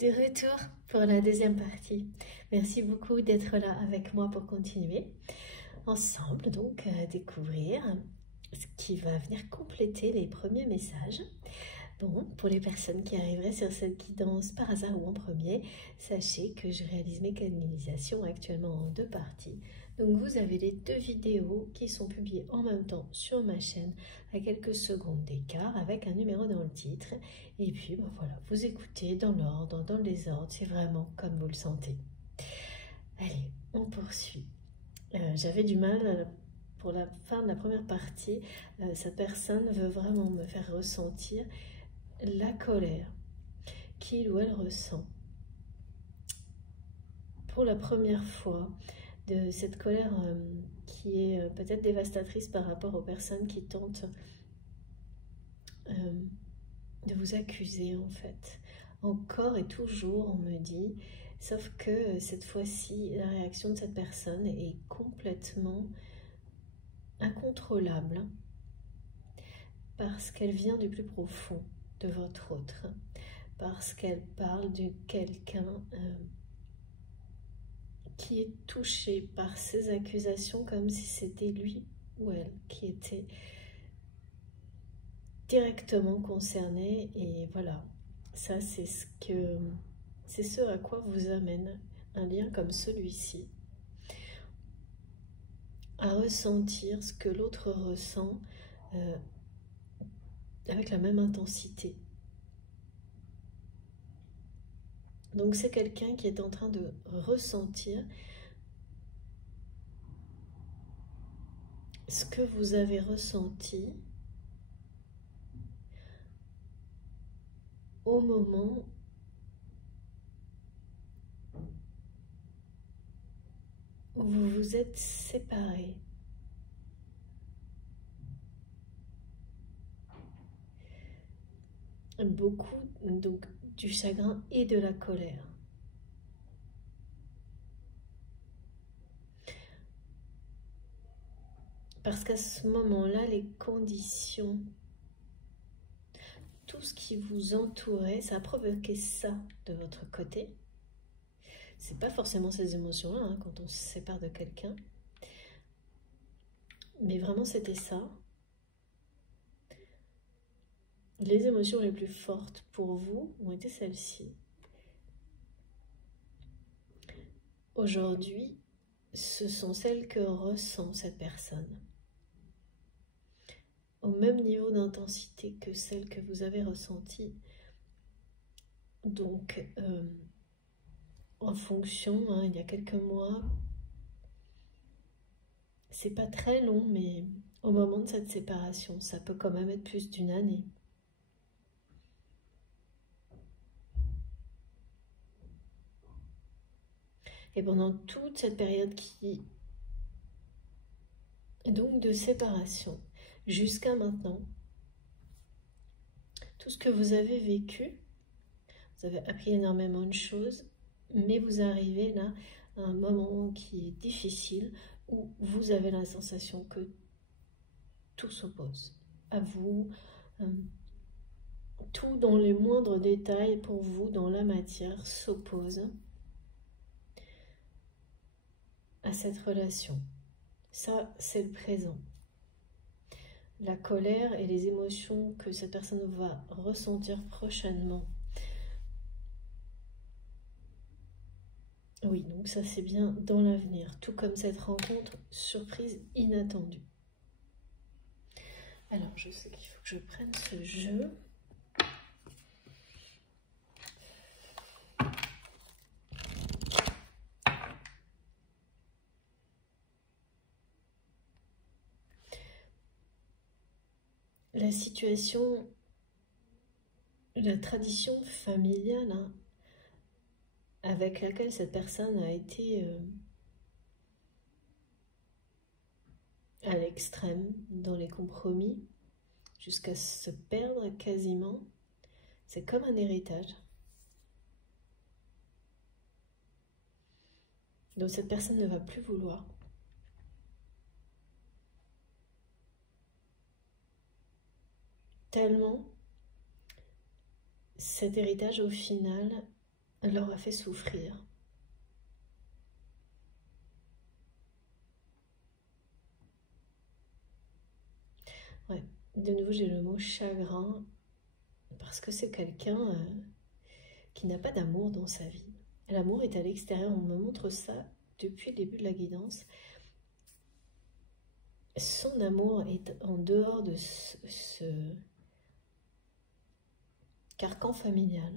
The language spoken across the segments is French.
De retour pour la deuxième partie. Merci beaucoup d'être là avec moi pour continuer ensemble, donc découvrir ce qui va venir compléter les premiers messages. Bon, pour les personnes qui arriveraient sur cette guidance par hasard ou en premier, sachez que je réalise mes canalisations actuellement en 2 parties. Donc vous avez les 2 vidéos qui sont publiées en même temps sur ma chaîne à quelques secondes d'écart avec un numéro dans le titre. Et puis ben voilà, vous écoutez dans l'ordre, dans le désordre, c'est vraiment comme vous le sentez. Allez, on poursuit. J'avais du mal pour la fin de la première partie. Cette personne veut vraiment me faire ressentir la colère qu'il ou elle ressent pour la première fois, de cette colère qui est peut-être dévastatrice par rapport aux personnes qui tentent de vous accuser en fait. Encore et toujours on me dit, sauf que cette fois-ci la réaction de cette personne est complètement incontrôlable parce qu'elle vient du plus profond de votre autre, parce qu'elle parle de quelqu'un qui est touché par ces accusations comme si c'était lui ou elle qui était directement concerné. Et voilà, ça c'est ce à quoi vous amène un lien comme celui-ci, à ressentir ce que l'autre ressent avec la même intensité. Donc c'est quelqu'un qui est en train de ressentir ce que vous avez ressenti au moment où vous vous êtes séparés. Beaucoup donc du chagrin et de la colère. Parce qu'à ce moment-là, les conditions, tout ce qui vous entourait, ça a provoqué ça de votre côté. C'est pas forcément ces émotions-là hein, quand on se sépare de quelqu'un. Mais vraiment, c'était ça. Les émotions les plus fortes pour vous ont été celles-ci. Aujourd'hui, ce sont celles que ressent cette personne. Au même niveau d'intensité que celles que vous avez ressenties. Donc, en fonction, hein, il y a quelques mois, c'est pas très long, mais au moment de cette séparation, ça peut quand même être plus d'une année. Et pendant toute cette période donc de séparation, jusqu'à maintenant, tout ce que vous avez vécu, vous avez appris énormément de choses, mais vous arrivez là à un moment qui est difficile, où vous avez la sensation que tout s'oppose à vous, tout dans les moindres détails pour vous, dans la matière, s'oppose à cette relation. Ça, c'est le présent. La colère et les émotions que cette personne va ressentir prochainement. Oui, donc ça c'est bien dans l'avenir, tout comme cette rencontre surprise inattendue. Alors, je sais qu'il faut que je prenne ce jeu. La situation, la tradition familiale hein, avec laquelle cette personne a été à l'extrême dans les compromis, jusqu'à se perdre quasiment, c'est comme un héritage. Donc cette personne ne va plus vouloir. Tellement cet héritage au final leur a fait souffrir. Ouais, de nouveau j'ai le mot chagrin, parce que c'est quelqu'un qui n'a pas d'amour dans sa vie. L'amour est à l'extérieur, on me montre ça depuis le début de la guidance. Son amour est en dehors de ce carcan familial.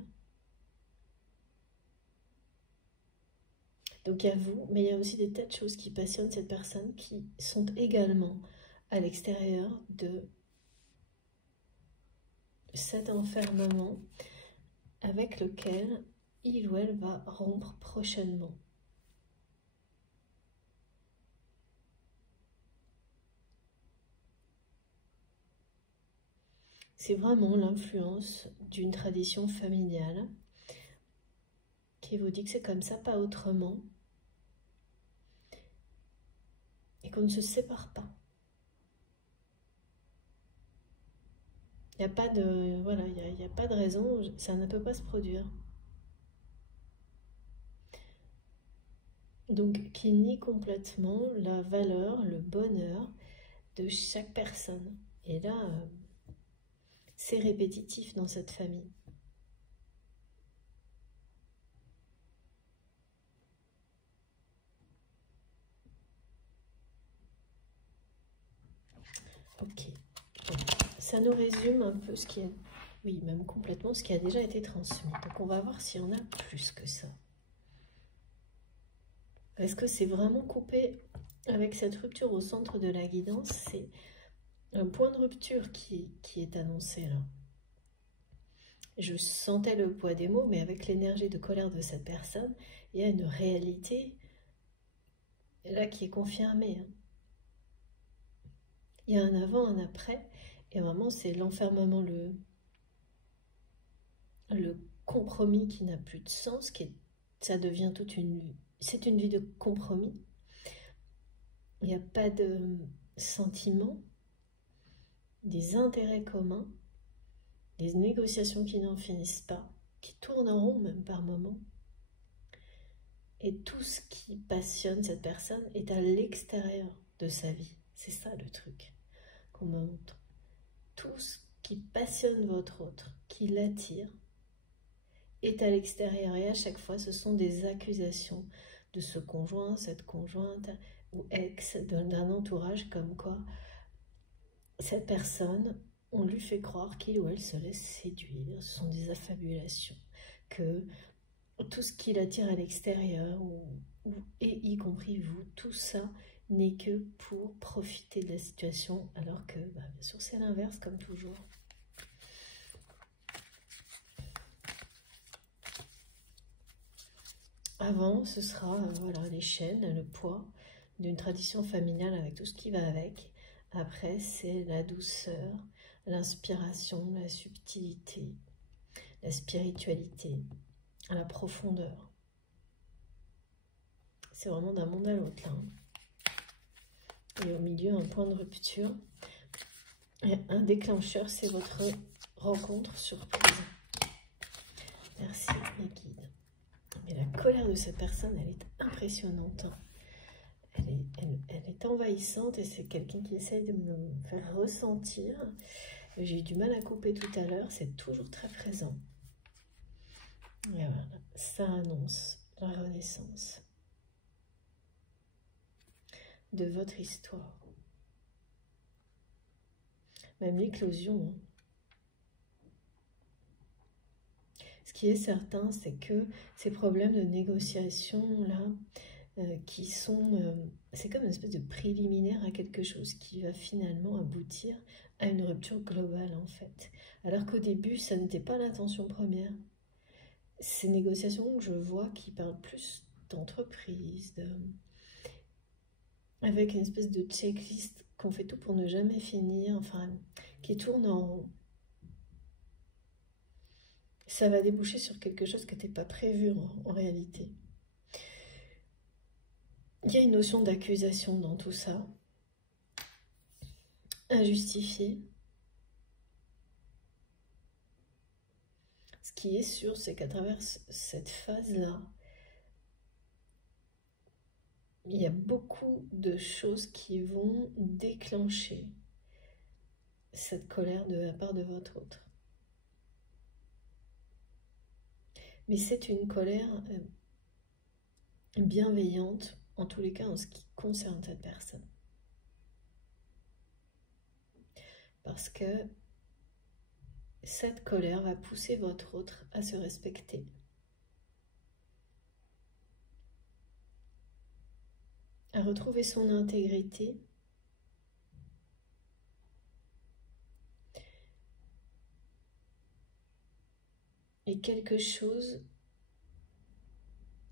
Donc il y a vous, mais il y a aussi des tas de choses qui passionnent cette personne qui sont également à l'extérieur de cet enfermement avec lequel il ou elle va rompre prochainement. C'est vraiment l'influence d'une tradition familiale qui vous dit que c'est comme ça, pas autrement, et qu'on ne se sépare pas. Il n'y a pas de, voilà, il y a pas de raison, ça ne peut pas se produire. Donc, qui nie complètement la valeur, le bonheur de chaque personne. Et là, c'est répétitif dans cette famille. Ok. Bon. Ça nous résume un peu ce qui est, oui, même complètement ce qui a déjà été transmis. Donc, on va voir s'il y en a plus que ça. Est-ce que c'est vraiment coupé avec cette rupture au centre de la guidance? C'est un point de rupture qui est annoncé là. Je sentais le poids des mots, mais avec l'énergie de colère de cette personne, il y a une réalité là qui est confirmée. Il y a un avant, un après, et vraiment c'est l'enfermement, le compromis qui n'a plus de sens, ça devient toute une vie. C'est une vie de compromis. Il n'y a pas de sentiments, des intérêts communs, des négociations qui n'en finissent pas, qui tournent en rond même par moments. Et tout ce qui passionne cette personne est à l'extérieur de sa vie. C'est ça le truc qu'on me montre. Tout ce qui passionne votre autre, qui l'attire, est à l'extérieur. Et à chaque fois, ce sont des accusations de ce conjoint, cette conjointe ou ex, d'un entourage comme quoi cette personne, on lui fait croire qu'il ou elle se laisse séduire. Ce sont des affabulations. Que tout ce qui l'attire à l'extérieur, et y compris vous, tout ça n'est que pour profiter de la situation, alors que, bien sûr, c'est l'inverse, comme toujours. Avant, ce sera voilà, les chaînes, le poids d'une tradition familiale avec tout ce qui va avec. Après, c'est la douceur, l'inspiration, la subtilité, la spiritualité, la profondeur. C'est vraiment d'un monde à l'autre, là. Et au milieu, un point de rupture. Et un déclencheur, c'est votre rencontre surprise. Merci, mes guides. Mais la colère de cette personne, elle est impressionnante. Elle est envahissante et c'est quelqu'un qui essaye de me faire ressentir. J'ai eu du mal à couper tout à l'heure, c'est toujours très présent. Et voilà, ça annonce la renaissance de votre histoire. Même l'éclosion. Ce qui est certain, c'est que ces problèmes de négociation-là, qui sont... c'est comme une espèce de préliminaire à quelque chose qui va finalement aboutir à une rupture globale, en fait. Alors qu'au début, ça n'était pas l'intention première. Ces négociations, je vois, qui parlent plus d'entreprise, avec une espèce de checklist qu'on fait tout pour ne jamais finir, enfin, qui tourne en rond. Ça va déboucher sur quelque chose qui n'était pas prévu en réalité. Il y a une notion d'accusation dans tout ça, injustifiée. Ce qui est sûr, c'est qu'à travers cette phase-là, il y a beaucoup de choses qui vont déclencher cette colère de la part de votre autre. Mais c'est une colère bienveillante, en tous les cas en ce qui concerne cette personne. Parce que cette colère va pousser votre autre à se respecter. À retrouver son intégrité. Et quelque chose,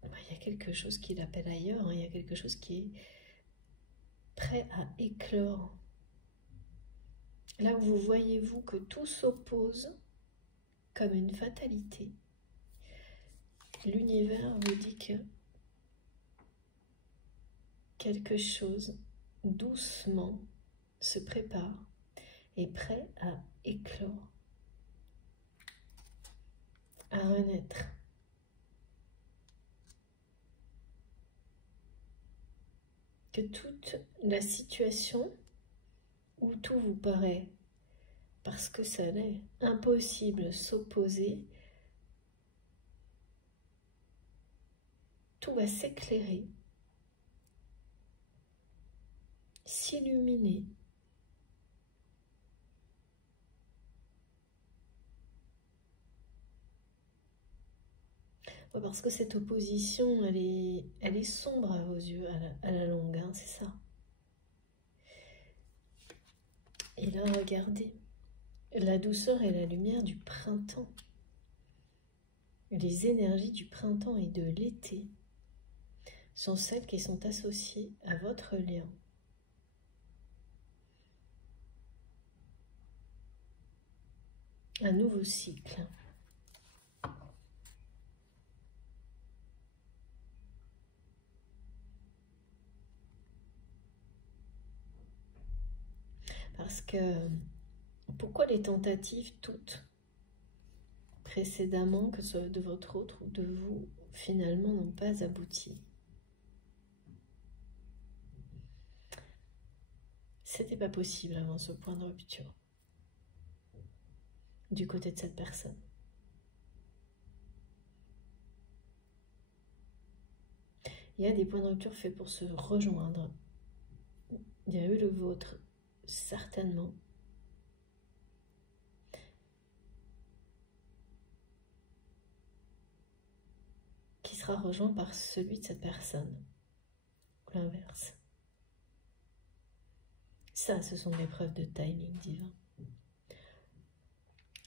il y a quelque chose qui l'appelle ailleurs, hein, il y a quelque chose qui est prêt à éclore. Là où vous voyez-vous que tout s'oppose comme une fatalité. L'univers vous dit que quelque chose doucement se prépare et prêt à éclore, à renaître. Que toute la situation où tout vous paraît, parce que ça l'est, impossible s'opposer, tout va s'éclairer, s'illuminer. Ouais, parce que cette opposition, elle est sombre à vos yeux, à la longue, hein, c'est ça. Et là, regardez, la douceur et la lumière du printemps, les énergies du printemps et de l'été sont celles qui sont associées à votre lien. Un nouveau cycle. Parce que, pourquoi les tentatives toutes précédemment, que ce soit de votre autre ou de vous, finalement n'ont pas abouti? C'était pas possible avant ce point de rupture du côté de cette personne. Il y a des points de rupture faits pour se rejoindre. Il y a eu le vôtre, certainement. Qui sera rejoint par celui de cette personne. Ou l'inverse. Ça, ce sont des preuves de timing divin.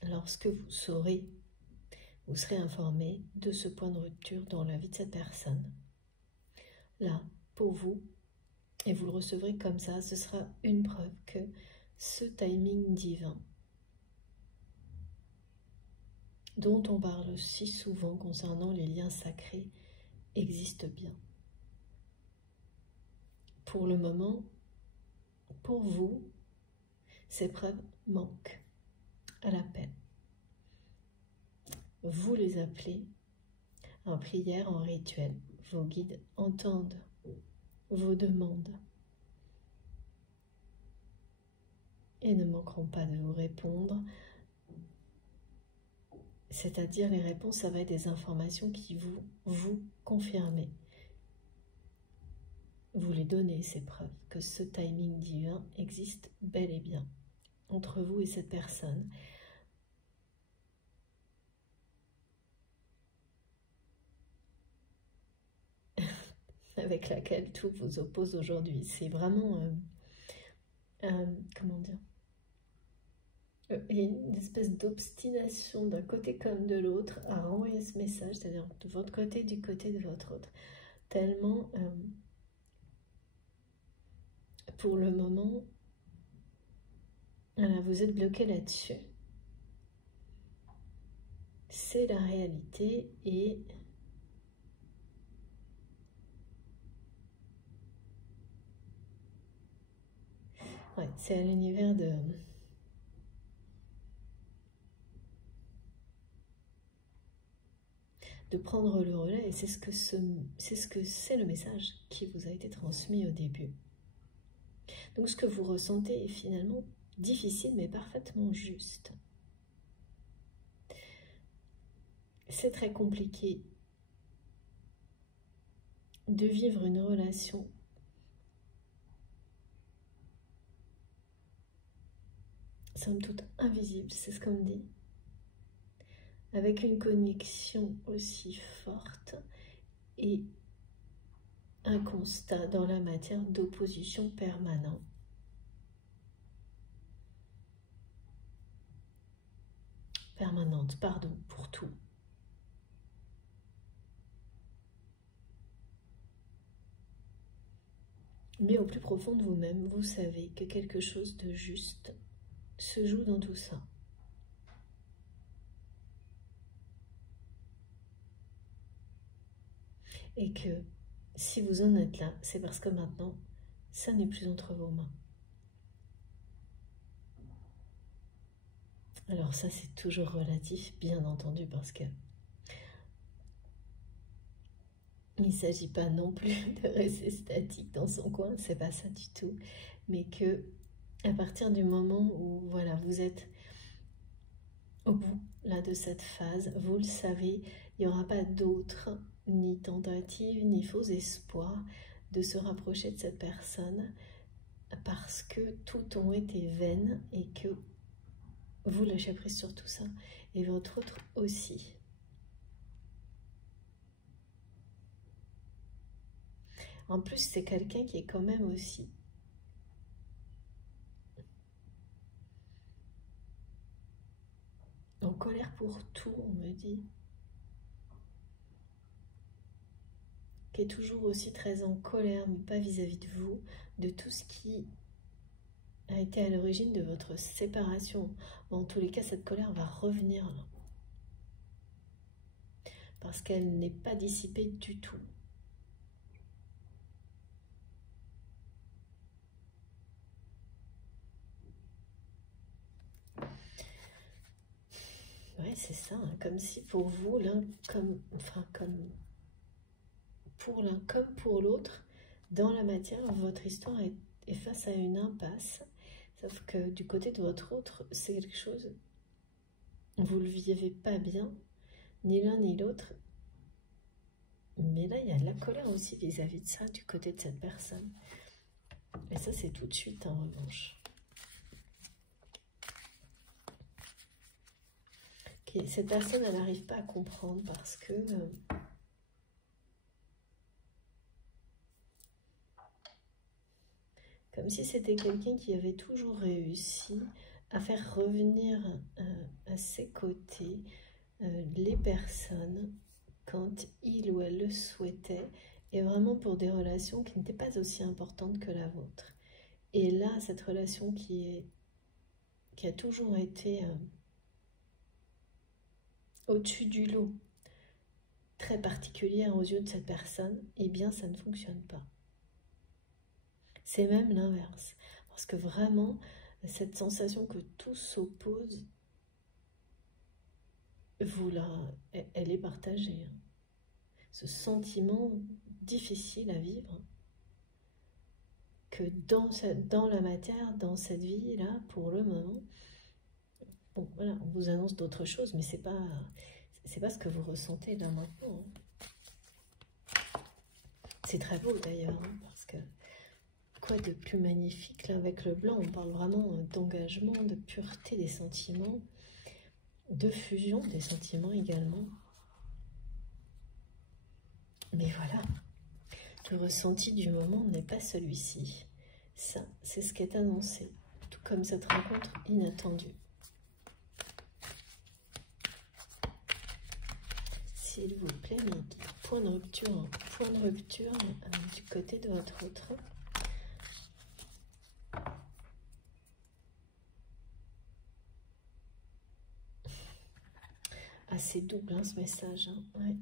Lorsque vous saurez, vous serez informé de ce point de rupture dans la vie de cette personne. Là, pour vous, et vous le recevrez comme ça, ce sera une preuve que ce timing divin, dont on parle si souvent concernant les liens sacrés, existe bien. Pour le moment, pour vous, ces preuves manquent à l'appel. Vous les appelez en prière, en rituel. Vos guides entendent vos demandes et ne manqueront pas de vous répondre. C'est-à-dire les réponses, ça va être des informations qui vous confirmez. Vous les donnez, ces preuves, que ce timing divin existe bel et bien entre vous et cette personne. Avec laquelle tout vous oppose aujourd'hui. C'est vraiment, comment dire, il y a une espèce d'obstination d'un côté comme de l'autre à renvoyer ce message, c'est-à-dire de votre côté, du côté de votre autre. Tellement, pour le moment, voilà, vous êtes bloqué là-dessus. C'est la réalité et ouais, c'est à l'univers de de prendre le relais, et c'est ce que c'est le message qui vous a été transmis au début. Donc ce que vous ressentez est finalement difficile mais parfaitement juste. C'est très compliqué de vivre une relation somme toute invisible, c'est ce qu'on dit, avec une connexion aussi forte et un constat dans la matière d'opposition permanente. Pour tout. Mais au plus profond de vous-même, vous savez que quelque chose de juste se joue dans tout ça. Et que si vous en êtes là, c'est parce que maintenant, ça n'est plus entre vos mains. Alors ça, c'est toujours relatif, bien entendu, parce que il ne s'agit pas non plus de rester statique dans son coin, c'est pas ça du tout, mais que à partir du moment où voilà, vous êtes au bout là de cette phase, vous le savez, il n'y aura pas d'autre ni tentative ni faux espoir de se rapprocher de cette personne parce que tout ont été vaines et que vous lâchez prise sur tout ça et votre autre aussi. En plus, c'est quelqu'un qui est quand même aussi en colère pour tout, on me dit. Qui est toujours aussi très en colère, mais pas vis-à-vis de vous, de tout ce qui a été à l'origine de votre séparation. En tous les cas, cette colère va revenir là. Parce qu'elle n'est pas dissipée du tout. Ouais, c'est ça, hein, comme si pour vous, pour l'un comme pour l'autre, dans la matière, votre histoire est face à une impasse. Sauf que du côté de votre autre, c'est quelque chose, vous le vivez pas bien, ni l'un ni l'autre. Mais là, il y a de la colère aussi vis-à-vis de ça, du côté de cette personne. Et ça, c'est tout de suite, en revanche. Okay, cette personne, elle n'arrive pas à comprendre parce que... comme si c'était quelqu'un qui avait toujours réussi à faire revenir à ses côtés les personnes quand il ou elle le souhaitait, et vraiment pour des relations qui n'étaient pas aussi importantes que la vôtre. Et là, cette relation qui a toujours été au-dessus du lot, très particulière aux yeux de cette personne, eh bien ça ne fonctionne pas. C'est même l'inverse, parce que vraiment, cette sensation que tout s'oppose, elle est partagée. Ce sentiment difficile à vivre, que dans la matière, dans cette vie-là, pour le moment, bon, voilà, on vous annonce d'autres choses, mais c'est pas ce que vous ressentez là maintenant. C'est très beau d'ailleurs, hein, parce que quoi de plus magnifique là avec le blanc, on parle vraiment d'engagement, de pureté des sentiments, de fusion des sentiments également. Mais voilà, le ressenti du moment n'est pas celui-ci. Ça, c'est ce qui est annoncé, tout comme cette rencontre inattendue. S'il vous plaît, mais point de rupture du côté de votre autre. Assez double hein, ce message. Hein. Ouais.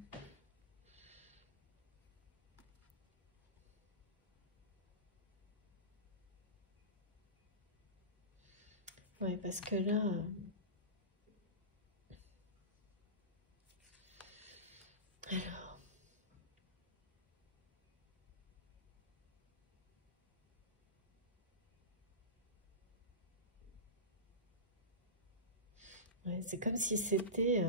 Ouais, parce que là, Alors, ouais, c'est comme si c'était...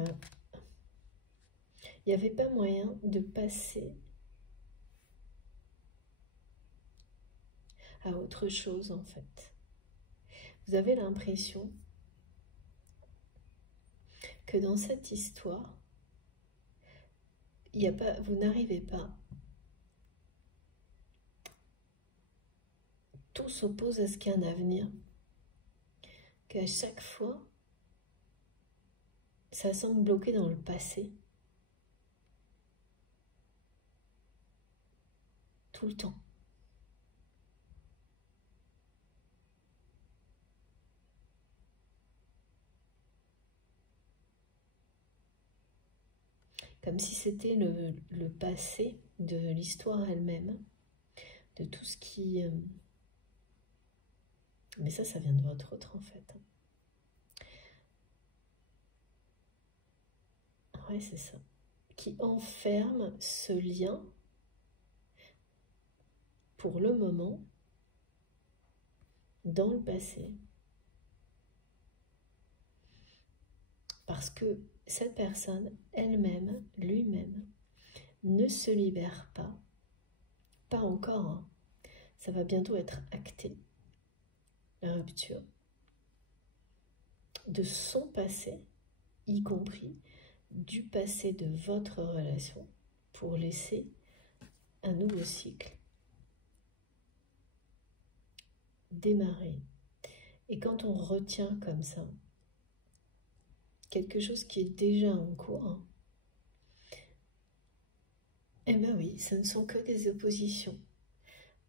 il n'y avait pas moyen de passer à autre chose en fait. Vous avez l'impression que dans cette histoire, il y a pas, vous n'arrivez pas. Tout s'oppose à ce qu'il y a un avenir. Qu'à chaque fois, ça semble bloqué dans le passé. Tout le temps. Comme si c'était le passé de l'histoire elle-même, de tout ce qui... Mais ça vient de votre autre en fait. Ouais, c'est ça. Qui enferme ce lien, pour le moment, dans le passé. Parce que cette personne, elle-même, lui-même, ne se libère pas. Pas encore, hein. Ça va bientôt être acté, la rupture de son passé, y compris du passé de votre relation, pour laisser un nouveau cycle démarrer. Et quand on retient comme ça quelque chose qui est déjà en cours, eh bien oui, ce ne sont que des oppositions.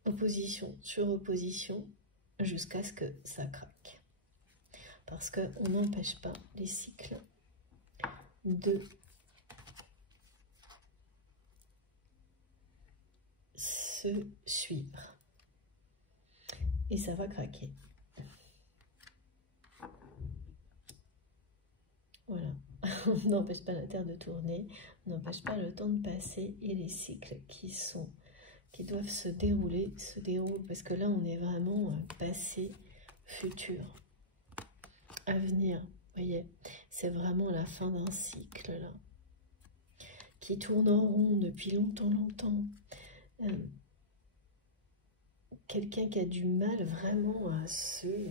Opposition sur opposition, jusqu'à ce que ça craque. Parce qu'on n'empêche pas les cycles de se suivre. Et ça va craquer. Voilà. On n'empêche pas la Terre de tourner, on n'empêche pas le temps de passer et les cycles qui doivent se déroulent, parce que là on est vraiment passé, futur, avenir. Vous voyez, c'est vraiment la fin d'un cycle là, qui tourne en rond depuis longtemps. Quelqu'un qui a du mal vraiment à se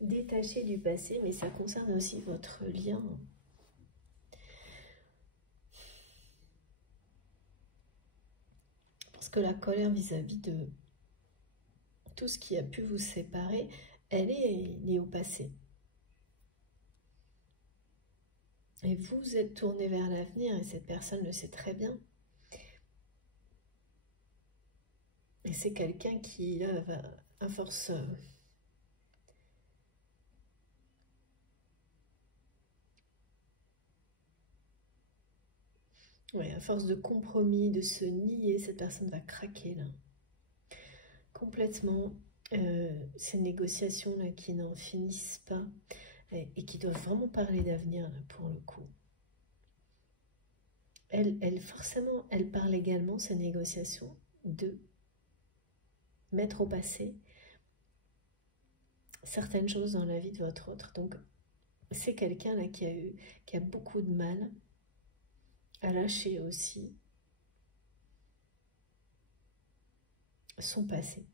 détacher du passé, mais ça concerne aussi votre lien. Parce que la colère vis-à-vis de tout ce qui a pu vous séparer, elle est liée au passé. Et vous êtes tourné vers l'avenir, et cette personne le sait très bien. Et c'est quelqu'un qui, là, va à force... ouais, à force de compromis, de se nier, cette personne va craquer, là. Complètement. Ces négociations-là qui n'en finissent pas, et qui doivent vraiment parler d'avenir, là, pour le coup. Forcément, elle parle également, ces négociations, de mettre au passé certaines choses dans la vie de votre autre. Donc, c'est quelqu'un là qui a beaucoup de mal à lâcher aussi son passé.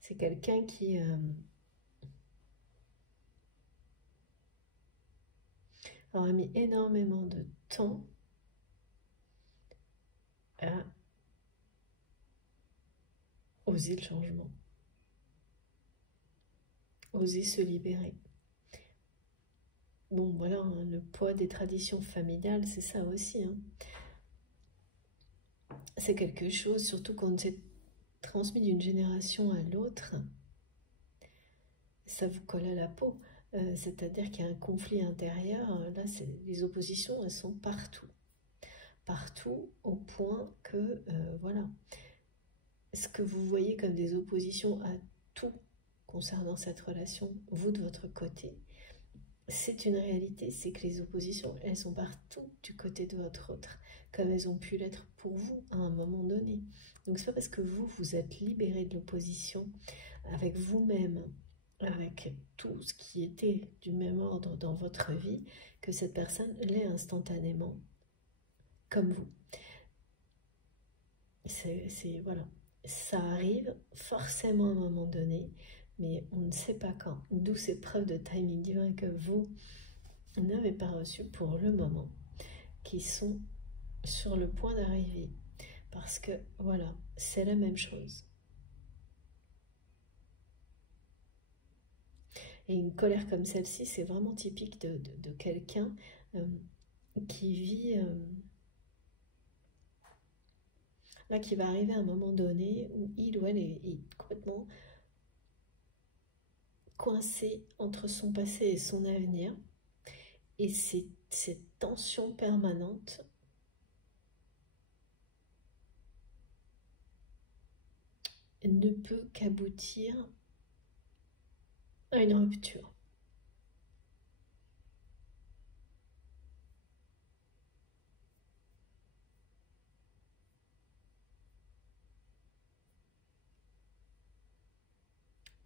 C'est quelqu'un qui aura mis énormément de temps à oser le changement, oser se libérer. Bon, voilà, hein, le poids des traditions familiales, c'est ça aussi. Hein. C'est quelque chose, surtout quand c'est transmis d'une génération à l'autre, ça vous colle à la peau. C'est-à-dire qu'il y a un conflit intérieur. Là, les oppositions, elles sont partout. Partout, au point que, voilà, ce que vous voyez comme des oppositions à tout concernant cette relation, vous de votre côté, c'est une réalité, c'est que les oppositions, elles sont partout du côté de votre autre, comme elles ont pu l'être pour vous à un moment donné. Donc c'est pas parce que vous êtes libéré de l'opposition avec vous-même, avec tout ce qui était du même ordre dans votre vie, que cette personne l'est instantanément comme vous. Voilà, ça arrive forcément à un moment donné, mais on ne sait pas quand. D'où ces preuves de timing divin que vous n'avez pas reçues pour le moment, qui sont sur le point d'arriver. Parce que, voilà, c'est la même chose. Et une colère comme celle-ci, c'est vraiment typique de quelqu'un qui vit... là, qui va arriver à un moment donné où il ou elle est complètement coincé entre son passé et son avenir. Et cette tension permanente ne peut qu'aboutir à une rupture.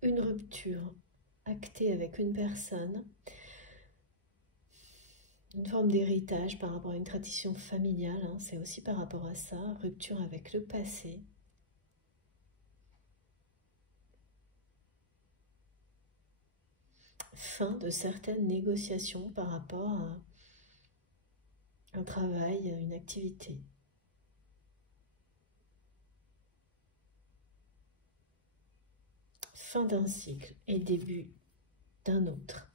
Une rupture actée avec une personne, une forme d'héritage par rapport à une tradition familiale, hein, c'est aussi par rapport à ça, rupture avec le passé. Fin de certaines négociations par rapport à un travail, à une activité. Fin d'un cycle et début d'un autre.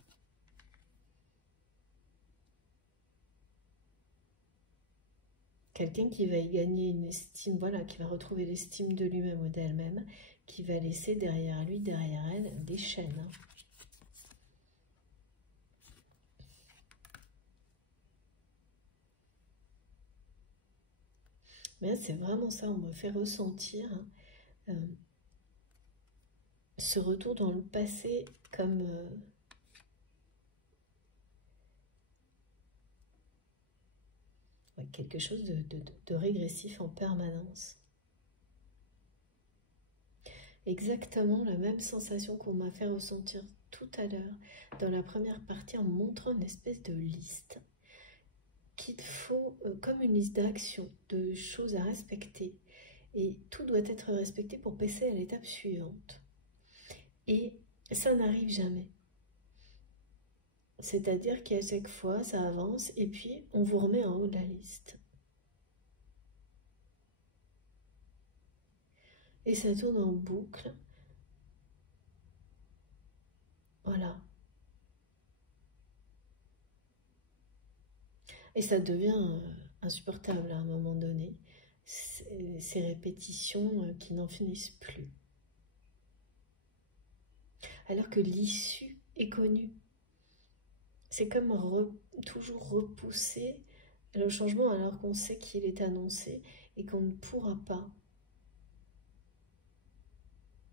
Quelqu'un qui va y gagner une estime, voilà, qui va retrouver l'estime de lui-même ou d'elle-même, qui va laisser derrière lui, derrière elle, des chaînes. Mais c'est vraiment ça, on me fait ressentir ce retour dans le passé comme quelque chose de régressif en permanence. Exactement la même sensation qu'on m'a fait ressentir tout à l'heure dans la première partie en montrant une espèce de liste qu'il faut, comme une liste d'actions, de choses à respecter. Et tout doit être respecté pour passer à l'étape suivante. Et ça n'arrive jamais. C'est-à-dire qu'à chaque fois, ça avance et puis on vous remet en haut de la liste. Et ça tourne en boucle. Voilà. Et ça devient insupportable à un moment donné. Ces répétitions qui n'en finissent plus. Alors que l'issue est connue. C'est comme toujours repousser le changement alors qu'on sait qu'il est annoncé et qu'on ne pourra pas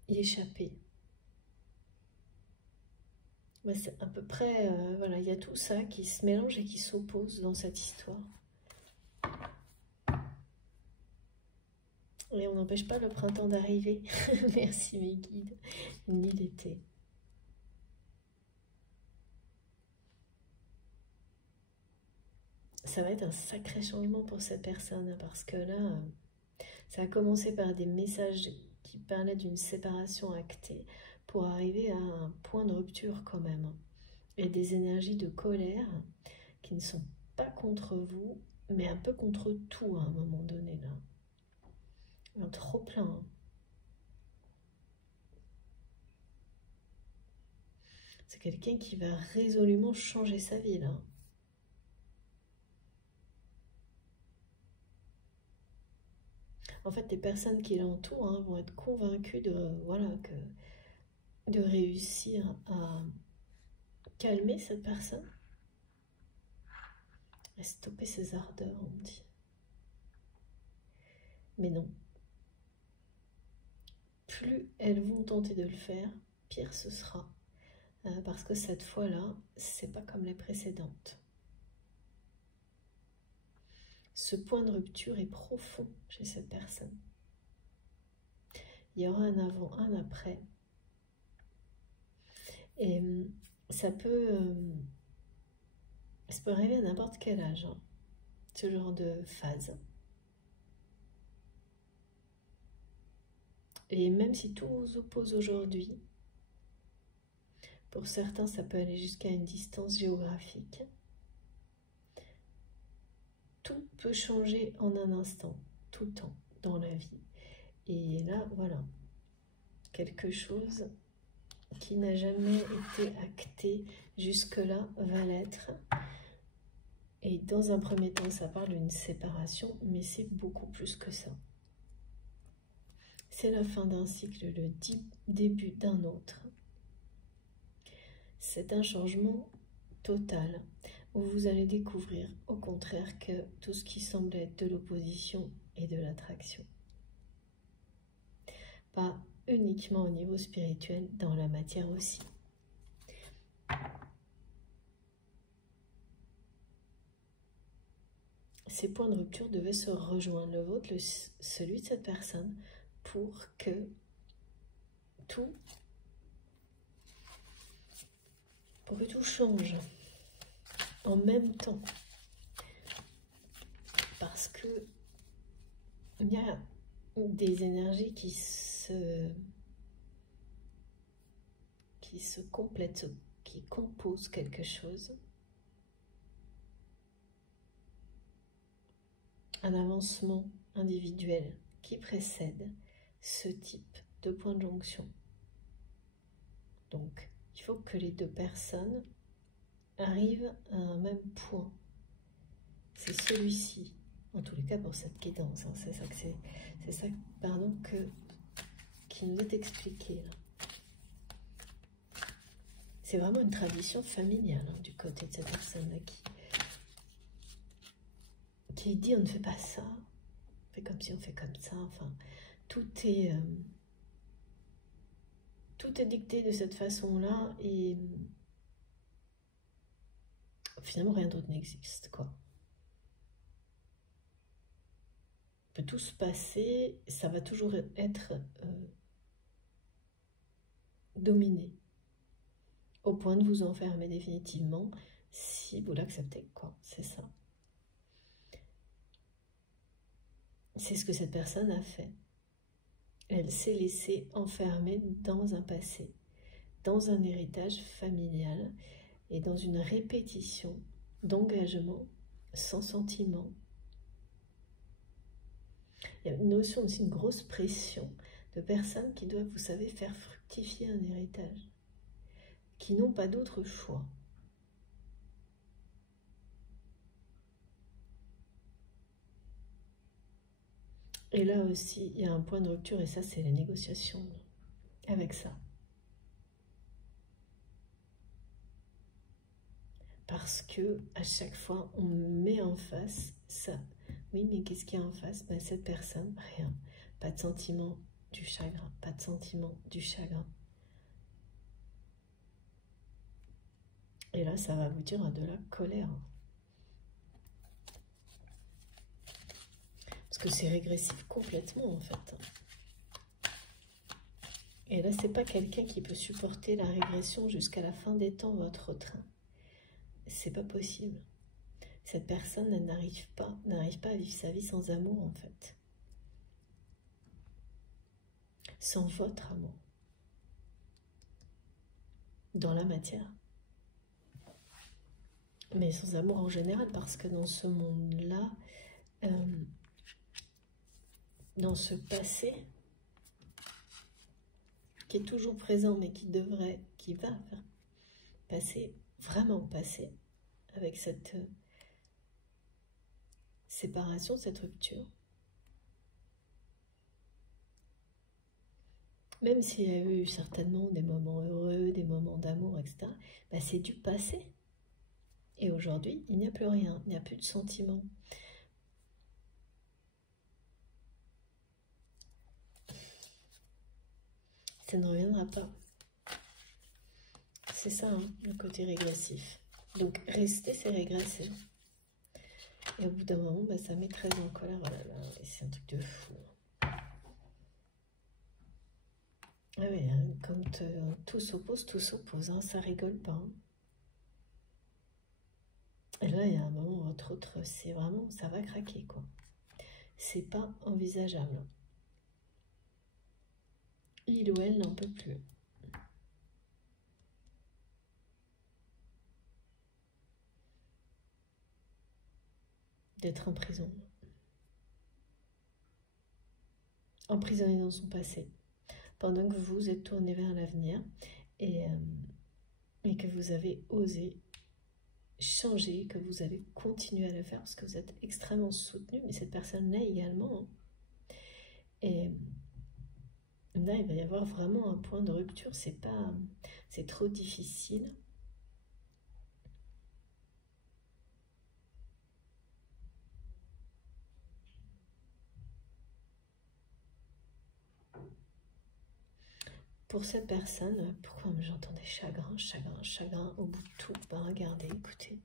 y échapper. Ouais, c'est à peu près, voilà, il y a tout ça qui se mélange et qui s'oppose dans cette histoire. Et on n'empêche pas le printemps d'arriver. Merci mes guides, ni l'été. Ça va être un sacré changement pour cette personne parce que là, ça a commencé par des messages qui parlaient d'une séparation actée pour arriver à un point de rupture quand même. Et des énergies de colère qui ne sont pas contre vous, mais un peu contre tout à un moment donné là. Un trop plein. C'est quelqu'un qui va résolument changer sa vie là. En fait, les personnes qui l'entourent vont être convaincues de réussir à calmer cette personne, à stopper ses ardeurs, on dit. Mais non. plus elles vont tenter de le faire, pire ce sera. Parce que cette fois-là, c'est pas comme les précédentes. Ce point de rupture est profond chez cette personne. Il y aura un avant, un après. Et ça peut arriver à n'importe quel âge, hein, ce genre de phase. Et même si tout vous oppose aujourd'hui, pour certains ça peut aller jusqu'à une distance géographique, tout peut changer en un instant, tout le temps, dans la vie. Et là, voilà, quelque chose qui n'a jamais été acté jusque-là va l'être. Et dans un premier temps, ça parle d'une séparation, mais c'est beaucoup plus que ça. C'est la fin d'un cycle, le début d'un autre. C'est un changement total, où vous allez découvrir, au contraire, que tout ce qui semble être de l'opposition est de l'attraction. Pas uniquement au niveau spirituel, dans la matière aussi. Ces points de rupture devaient se rejoindre, le vôtre, celui de cette personne, pour que tout change en même temps. Parce que il y a des énergies qui se complètent, qui composent quelque chose. Un avancement individuel qui précède ce type de point de jonction. Donc, il faut que les deux personnes arrivent à un même point. C'est celui-ci, en tous les cas pour cette guidance, hein, c'est ça qui nous est expliqué là. C'est vraiment une tradition familiale, hein, du côté de cette personne-là qui dit on ne fait pas ça, on fait comme si on fait comme ça, enfin tout est dicté de cette façon-là et finalement rien d'autre n'existe, quoi. On peut tout se passer, ça va toujours être dominé, au point de vous enfermer définitivement, si vous l'acceptez, quoi, c'est ça. C'est ce que cette personne a fait. Elle s'est laissée enfermer dans un passé, dans un héritage familial et dans une répétition d'engagement sans sentiment. Il y a une notion aussi, une grosse pression de personnes qui doivent, vous savez, faire fructifier un héritage, qui n'ont pas d'autre choix. Et là aussi, il y a un point de rupture, et ça, c'est les négociations avec ça. Parce que à chaque fois, on met en face ça. Oui, mais qu'est-ce qu'il y a en face? Ben, cette personne, rien. Pas de sentiment du chagrin, pas de sentiment du chagrin. Et là, ça va vous dire de la colère. Parce que c'est régressif complètement, en fait. Et là, c'est pas quelqu'un qui peut supporter la régression jusqu'à la fin des temps, votre train. C'est pas possible. Cette personne, elle n'arrive pas à vivre sa vie sans amour, en fait. Sans votre amour. Dans la matière. Mais sans amour en général, parce que dans ce monde-là, dans ce passé, qui est toujours présent, mais qui va passer, vraiment passer, avec cette séparation, cette rupture. Même s'il y a eu certainement des moments heureux, des moments d'amour, etc., bah c'est du passé. Et aujourd'hui, il n'y a plus rien, il n'y a plus de sentiments. ça ne reviendra pas. C'est ça, hein, le côté régressif. Donc, rester, c'est régresser. Et au bout d'un moment, bah, ça met très en colère. Oh là là, c'est un truc de fou. Ah oui, hein, quand tout s'oppose, hein, ça rigole pas. Hein. Et là, il y a un moment, entre autres, c'est vraiment, ça va craquer, quoi. C'est pas envisageable. Il ou elle n'en peut plus. D'être en prison. Emprisonné dans son passé. Pendant que vous êtes tourné vers l'avenir et que vous avez osé changer, que vous avez continué à le faire parce que vous êtes extrêmement soutenu, mais cette personne-là également. Hein. Et là, il va y avoir vraiment un point de rupture. C'est trop difficile. Pour cette personne, pourquoi j'entendais chagrin, chagrin, chagrin au bout de tout? Ben regardez, écoutez.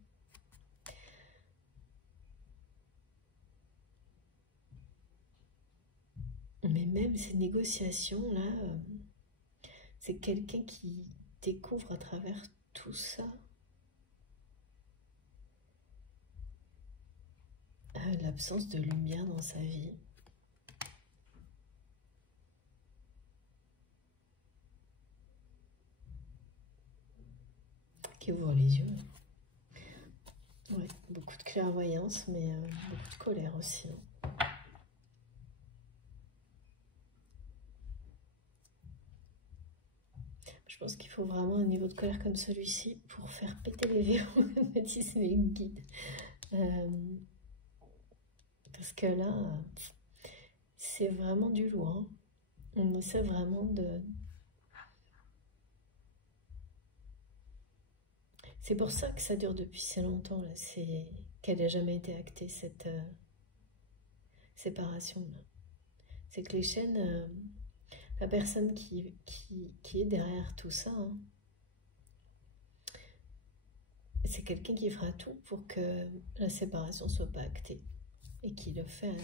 Mais même ces négociations-là, c'est quelqu'un qui découvre à travers tout ça l'absence de lumière dans sa vie. Qui ouvre les yeux. Ouais, beaucoup de clairvoyance, mais beaucoup de colère aussi. Hein. Je pense qu'il faut vraiment un niveau de colère comme celui-ci pour faire péter les verrous, me disent les guides. Parce que là, c'est vraiment du lourd. Hein. On essaie vraiment de... C'est pour ça que ça dure depuis si longtemps, là. C'est qu'elle n'a jamais été actée, cette séparation-là. C'est que les chaînes, la personne qui est derrière tout ça, hein, c'est quelqu'un qui fera tout pour que la séparation ne soit pas actée. Et qui le fait,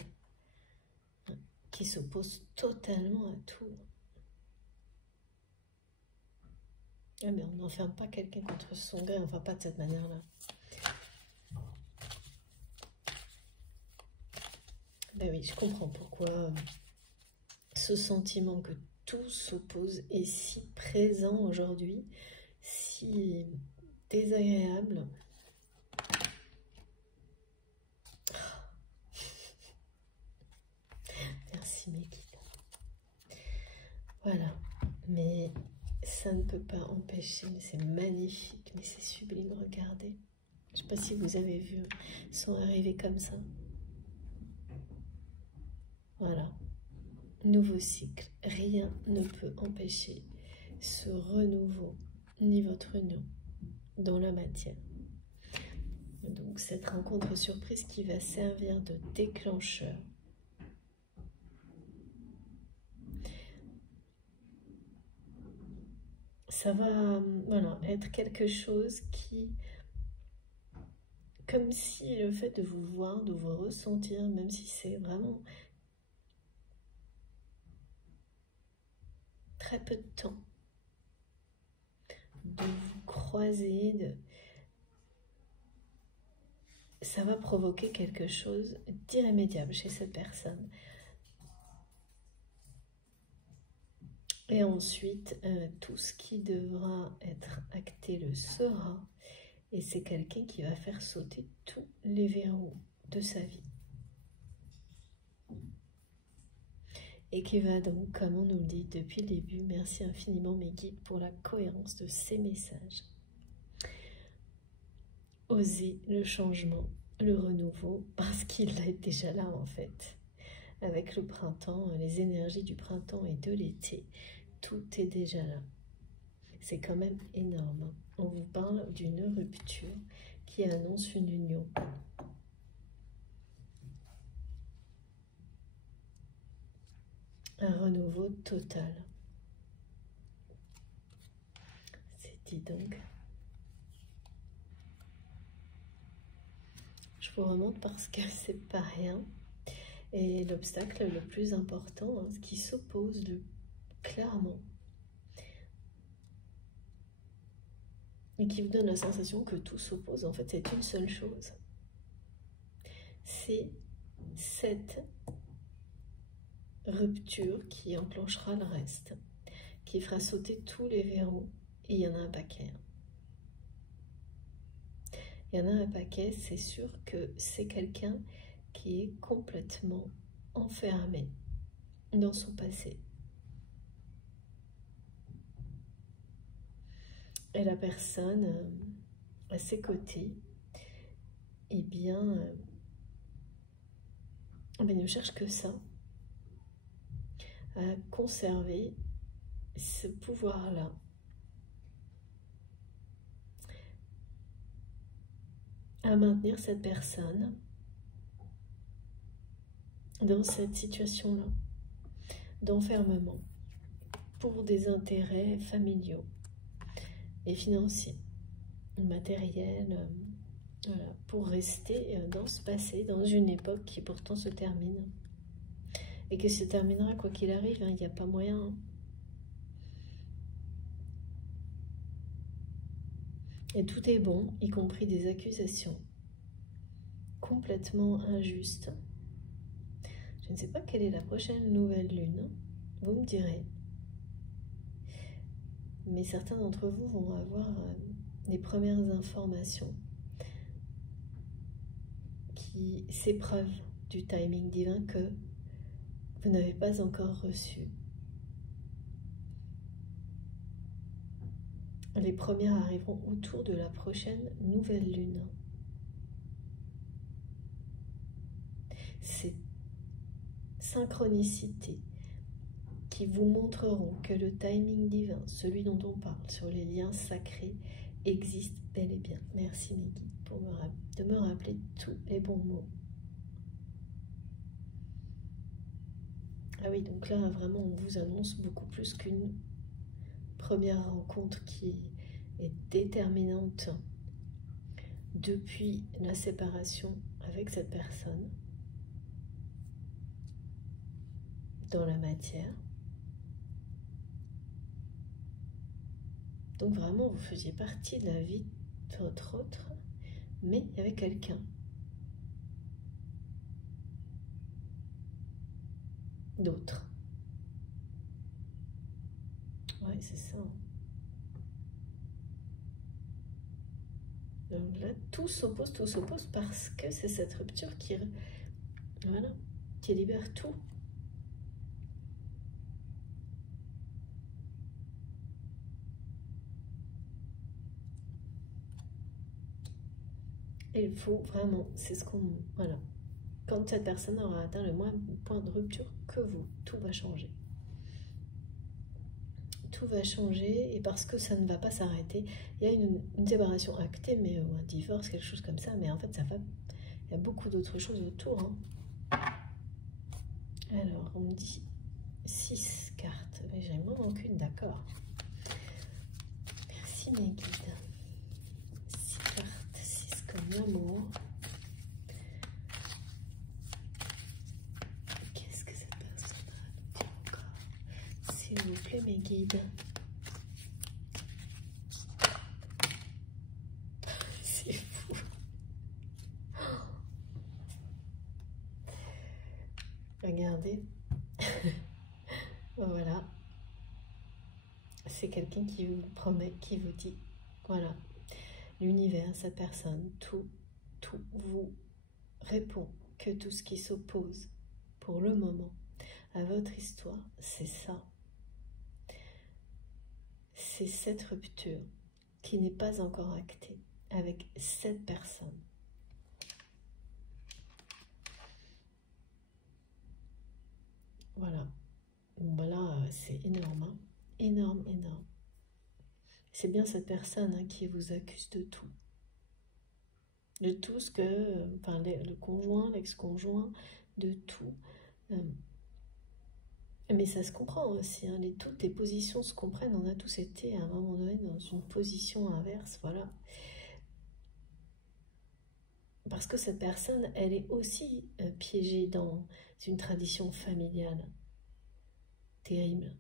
hein, qui s'oppose totalement à tout. Ah mais on n'enferme pas quelqu'un contre son gré, enfin pas de cette manière-là. Ben oui, je comprends pourquoi ce sentiment que tout s'oppose est si présent aujourd'hui, si désagréable. Merci mes guides. Voilà, mais ça ne peut pas empêcher, mais c'est magnifique, mais c'est sublime, regardez. Je ne sais pas si vous avez vu, ils sont arrivés comme ça. Voilà, nouveau cycle. Rien ne peut empêcher ce renouveau, ni votre union dans la matière. Donc cette rencontre surprise qui va servir de déclencheur. Ça va voilà, être quelque chose qui, comme si le fait de vous voir, de vous ressentir, même si c'est vraiment très peu de temps, de vous croiser, ça va provoquer quelque chose d'irrémédiable chez cette personne. Et ensuite, tout ce qui devra être acté le sera. Et c'est quelqu'un qui va faire sauter tous les verrous de sa vie. Et qui va donc, comme on nous le dit depuis le début, merci infiniment mes guides pour la cohérence de ces messages. Oser le changement, le renouveau, parce qu'il est déjà là en fait. Avec le printemps, les énergies du printemps et de l'été, tout est déjà là. C'est quand même énorme. On vous parle d'une rupture qui annonce une union. Un renouveau total. Dites donc. Je vous remonte parce que c'est pas rien. Et l'obstacle le plus important, hein, ce qui s'oppose clairement, et qui vous donne la sensation que tout s'oppose, en fait, c'est une seule chose. C'est cette rupture qui enclenchera le reste, qui fera sauter tous les verrous, et il y en a un paquet. Il y en a un paquet, c'est sûr que c'est quelqu'un qui est complètement enfermé dans son passé. Et la personne à ses côtés, eh bien, il ne cherche que ça, à conserver ce pouvoir-là, à maintenir cette personne dans cette situation-là d'enfermement pour des intérêts familiaux et financiers, matériels, voilà, pour rester dans ce passé, dans une époque qui pourtant se termine et qui se terminera quoi qu'il arrive, hein, il n'y a pas moyen. Hein. Et tout est bon, y compris des accusations complètement injustes. Je ne sais pas quelle est la prochaine nouvelle lune, vous me direz. Mais certains d'entre vous vont avoir les premières informations qui s'épreuvent du timing divin que vous n'avez pas encore reçu. Les premières arriveront autour de la prochaine nouvelle lune. Ces synchronicités qui vous montreront que le timing divin, celui dont on parle sur les liens sacrés, existe bel et bien. Merci mes guides de me rappeler tous les bons mots. Ah oui, donc là vraiment on vous annonce beaucoup plus qu'une première rencontre qui est déterminante depuis la séparation avec cette personne dans la matière. Donc vraiment, vous faisiez partie de la vie de votre autre, mais il y avait quelqu'un. D'autre. Ouais, c'est ça. Donc là, tout s'oppose parce que c'est cette rupture qui, voilà, qui libère tout. Et il faut vraiment, c'est ce qu'on... Voilà. Quand cette personne aura atteint le moins point de rupture que vous, tout va changer. Tout va changer, et parce que ça ne va pas s'arrêter, il y a une séparation actée, mais ou un divorce, quelque chose comme ça, mais en fait, ça va... Il y a beaucoup d'autres choses autour. Hein. Alors, on me dit 6 cartes. Mais j'ai moins aucune, d'accord. Merci mes guides. 6 cartes, 6 comme l'amour. Qu'est-ce que cette personne a à nous dire encore? S'il vous plaît mes guides. C'est fou. Regardez. Voilà. C'est quelqu'un qui vous promet, qui vous dit, voilà, l'univers, cette personne, tout vous répond que tout ce qui s'oppose pour le moment à votre histoire, c'est ça. C'est cette rupture qui n'est pas encore actée avec cette personne. Voilà. Bon, ben là, c'est énorme. Hein. Énorme, énorme. C'est bien cette personne hein, qui vous accuse de tout. De tout ce que... Enfin, le conjoint, l'ex-conjoint, de tout. Mais ça se comprend aussi, hein, toutes les positions se comprennent. On a tous été à un moment donné dans une position inverse, voilà. Parce que cette personne, elle est aussi piégée dans une tradition familiale terrible.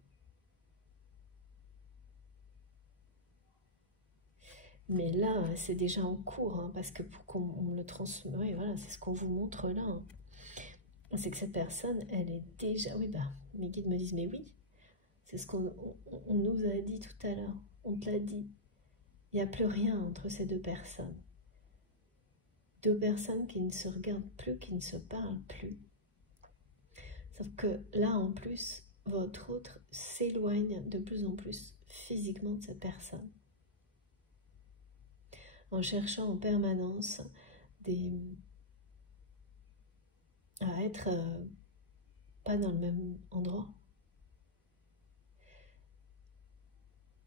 Mais là, c'est déjà en cours, hein, parce que pour qu'on me le transmette, oui, voilà, c'est ce qu'on vous montre là, hein. C'est que cette personne, elle est déjà... Oui, bah, mes guides me disent, mais oui, c'est ce qu'on nous a dit tout à l'heure. On te l'a dit. Il n'y a plus rien entre ces deux personnes. Deux personnes qui ne se regardent plus, qui ne se parlent plus. Sauf que là, en plus, votre autre s'éloigne de plus en plus physiquement de cette personne. En cherchant en permanence à être pas dans le même endroit.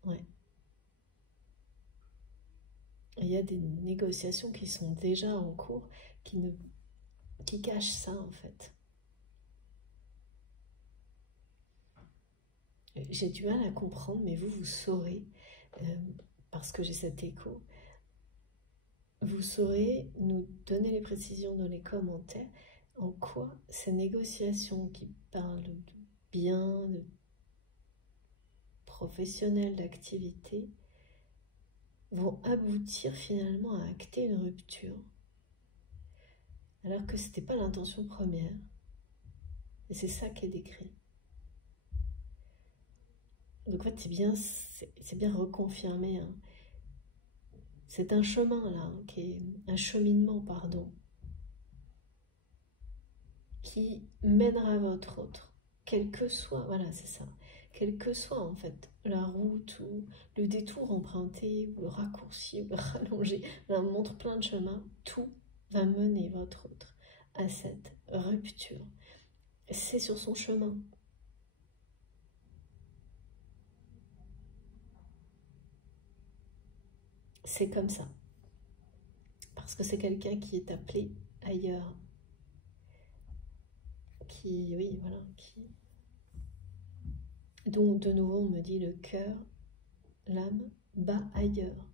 Ouais. Il y a des négociations qui sont déjà en cours qui cachent ça en fait. J'ai du mal à comprendre, mais vous saurez, parce que j'ai cet écho, vous saurez nous donner les précisions dans les commentaires en quoi ces négociations qui parlent de bien, de professionnel, d'activité, vont aboutir finalement à acter une rupture. Alors que ce n'était pas l'intention première. Et c'est ça qui est décrit. Donc en fait, c'est bien reconfirmé. Hein. C'est un chemin là, hein, qui est un cheminement, pardon, qui mènera à votre autre, quel que soit, voilà, c'est ça, quelle que soit en fait la route ou le détour emprunté ou le raccourci ou le rallongé, on montre plein de chemins, tout va mener votre autre à cette rupture. C'est sur son chemin. C'est comme ça. Parce que c'est quelqu'un qui est appelé ailleurs. Oui, voilà, dont de nouveau on me dit le cœur, l'âme bat ailleurs.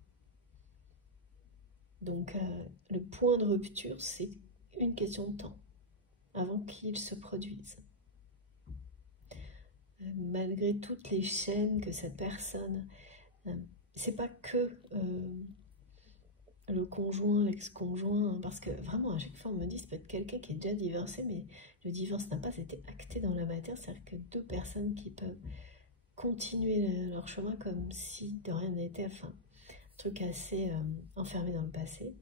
Donc le point de rupture, c'est une question de temps avant qu'il se produise. Malgré toutes les chaînes que cette personne, c'est pas que le conjoint, l'ex-conjoint, hein, parce que vraiment à chaque fois on me dit ça peut être quelqu'un qui est déjà divorcé, mais le divorce n'a pas été acté dans la matière, c'est-à-dire que deux personnes qui peuvent continuer leur chemin comme si de rien n'était, enfin, un truc assez enfermé dans le passé.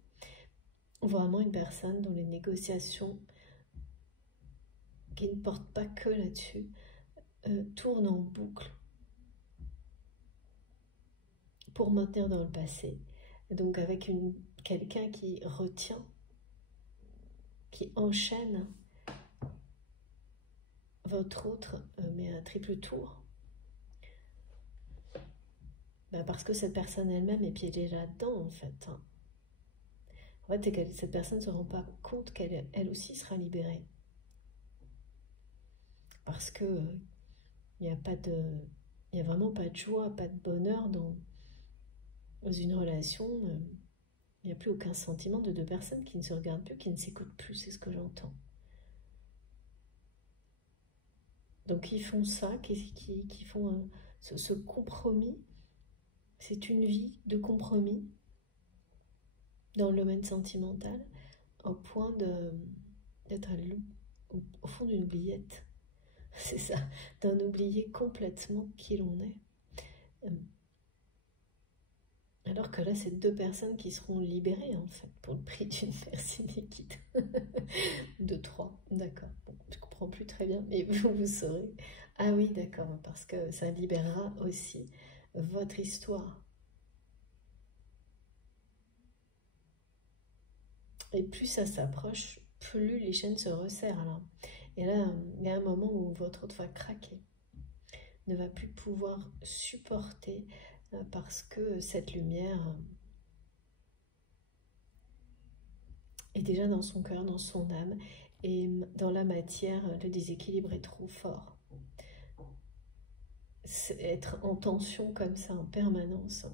Vraiment une personne dont les négociations qui ne portent pas que là-dessus tournent en boucle pour maintenir dans le passé. Donc avec quelqu'un qui retient, qui enchaîne votre autre, mais à triple tour. Bah parce que cette personne elle-même est piégée là-dedans en fait. Hein. En fait, cette personne ne se rend pas compte qu'elle aussi sera libérée. Parce que il n'y a vraiment pas de joie, pas de bonheur dans une relation. Il n'y a plus aucun sentiment de deux personnes qui ne se regardent plus, qui ne s'écoutent plus, c'est ce que j'entends. Donc ils font ça, qui font ce compromis. C'est une vie de compromis dans le domaine sentimental, au point d'être au fond d'une oubliette. C'est ça, d'en oublier complètement qui l'on est. Alors que là, c'est deux personnes qui seront libérées, en fait, pour le prix d'une merci liquide. De trois, d'accord. Bon, je ne comprends plus très bien, mais vous saurez. Ah oui, d'accord, parce que ça libérera aussi votre histoire. Et plus ça s'approche, plus les chaînes se resserrent. Là. Et là, il y a un moment où votre autre va craquer, ne va plus pouvoir supporter parce que cette lumière est déjà dans son cœur, dans son âme, et dans la matière, le déséquilibre est trop fort. être en tension comme ça en permanence,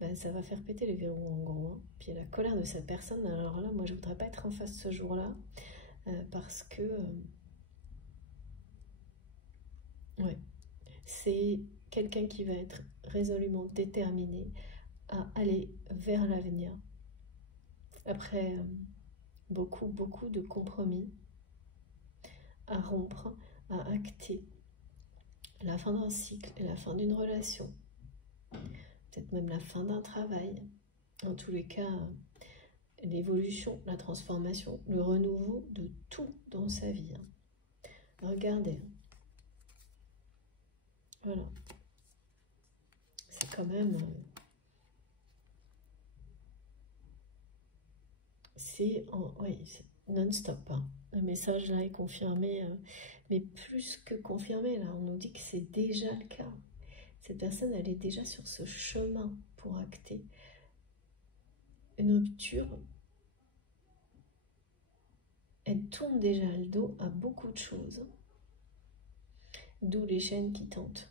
ben, ça va faire péter les verrous en gros. Hein. Puis la colère de cette personne, alors là, moi je voudrais pas être en face ce jour-là, parce que ouais, c'est quelqu'un qui va être résolument déterminé à aller vers l'avenir. Après beaucoup de compromis, à rompre, à acter la fin d'un cycle et la fin d'une relation, peut-être même la fin d'un travail. En tous les cas, l'évolution, la transformation, le renouveau de tout dans sa vie. Regardez. Voilà. C'est quand même... c'est non-stop. Hein. Le message là est confirmé, mais plus que confirmé, là, on nous dit que c'est déjà le cas. Cette personne, elle est déjà sur ce chemin pour acter une rupture. Elle tourne déjà le dos à beaucoup de choses. D'où les chaînes qui tentent.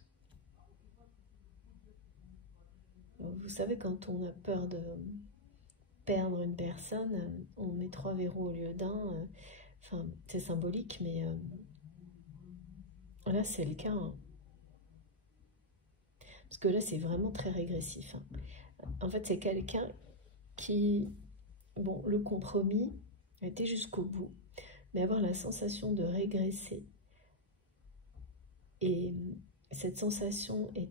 Vous savez, quand on a peur de perdre une personne, on met 3 verrous au lieu d'un. Enfin, c'est symbolique, mais là, c'est le cas. Hein. Parce que là, c'est vraiment très régressif. Hein. En fait, c'est quelqu'un qui, bon, le compromis a été jusqu'au bout, mais avoir la sensation de régresser. Et cette sensation est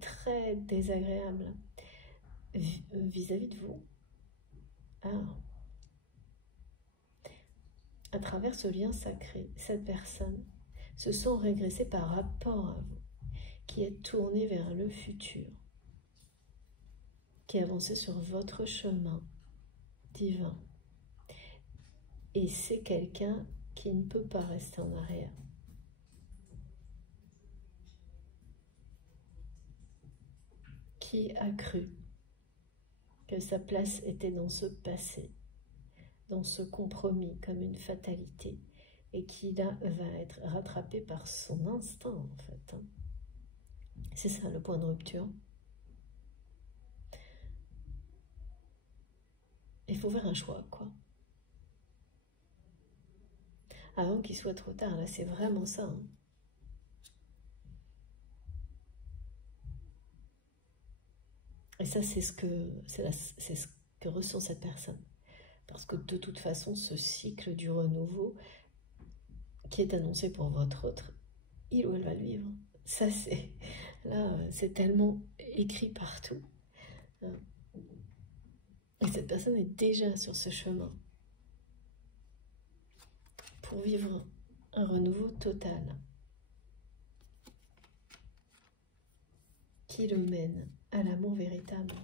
très désagréable vis-à-vis de vous. À travers ce lien sacré, cette personne se sent régressée par rapport à vous, qui est tournée vers le futur, qui est avancée sur votre chemin divin. Et c'est quelqu'un qui ne peut pas rester en arrière. Qui a cru que sa place était dans ce passé, dans ce compromis comme une fatalité, et qui là va être rattrapé par son instinct en fait. C'est ça le point de rupture. Il faut faire un choix, quoi. Avant qu'il soit trop tard, là c'est vraiment ça. Hein. Et ça c'est ce que ressent cette personne. Parce que de toute façon, ce cycle du renouveau qui est annoncé pour votre autre, il ou elle va le vivre. Ça c'est, là c'est tellement écrit partout. Et cette personne est déjà sur ce chemin pour vivre un renouveau total qui le mène à l'amour véritable,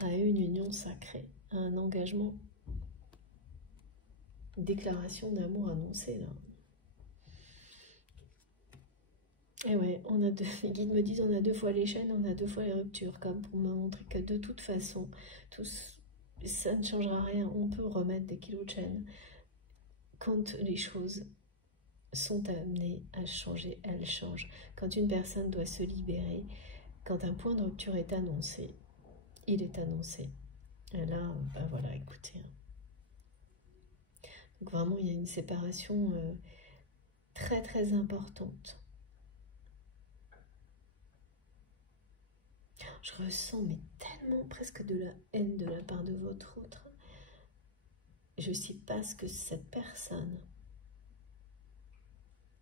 à une union sacrée, à un engagement, une déclaration d'amour annoncée là. Et ouais, les guides me disent on a 2 fois les chaînes, on a 2 fois les ruptures, comme pour me montrer que de toute façon, ça ne changera rien, on peut remettre des kilos de chaînes. Quand les choses sont amenées à changer, elles changent. Quand une personne doit se libérer, quand un point de rupture est annoncé, il est annoncé. Et là, ben voilà, écoutez. Donc vraiment, il y a une séparation très très importante. Je ressens mais tellement presque de la haine de la part de votre autre. Je ne sais pas ce que cette personne,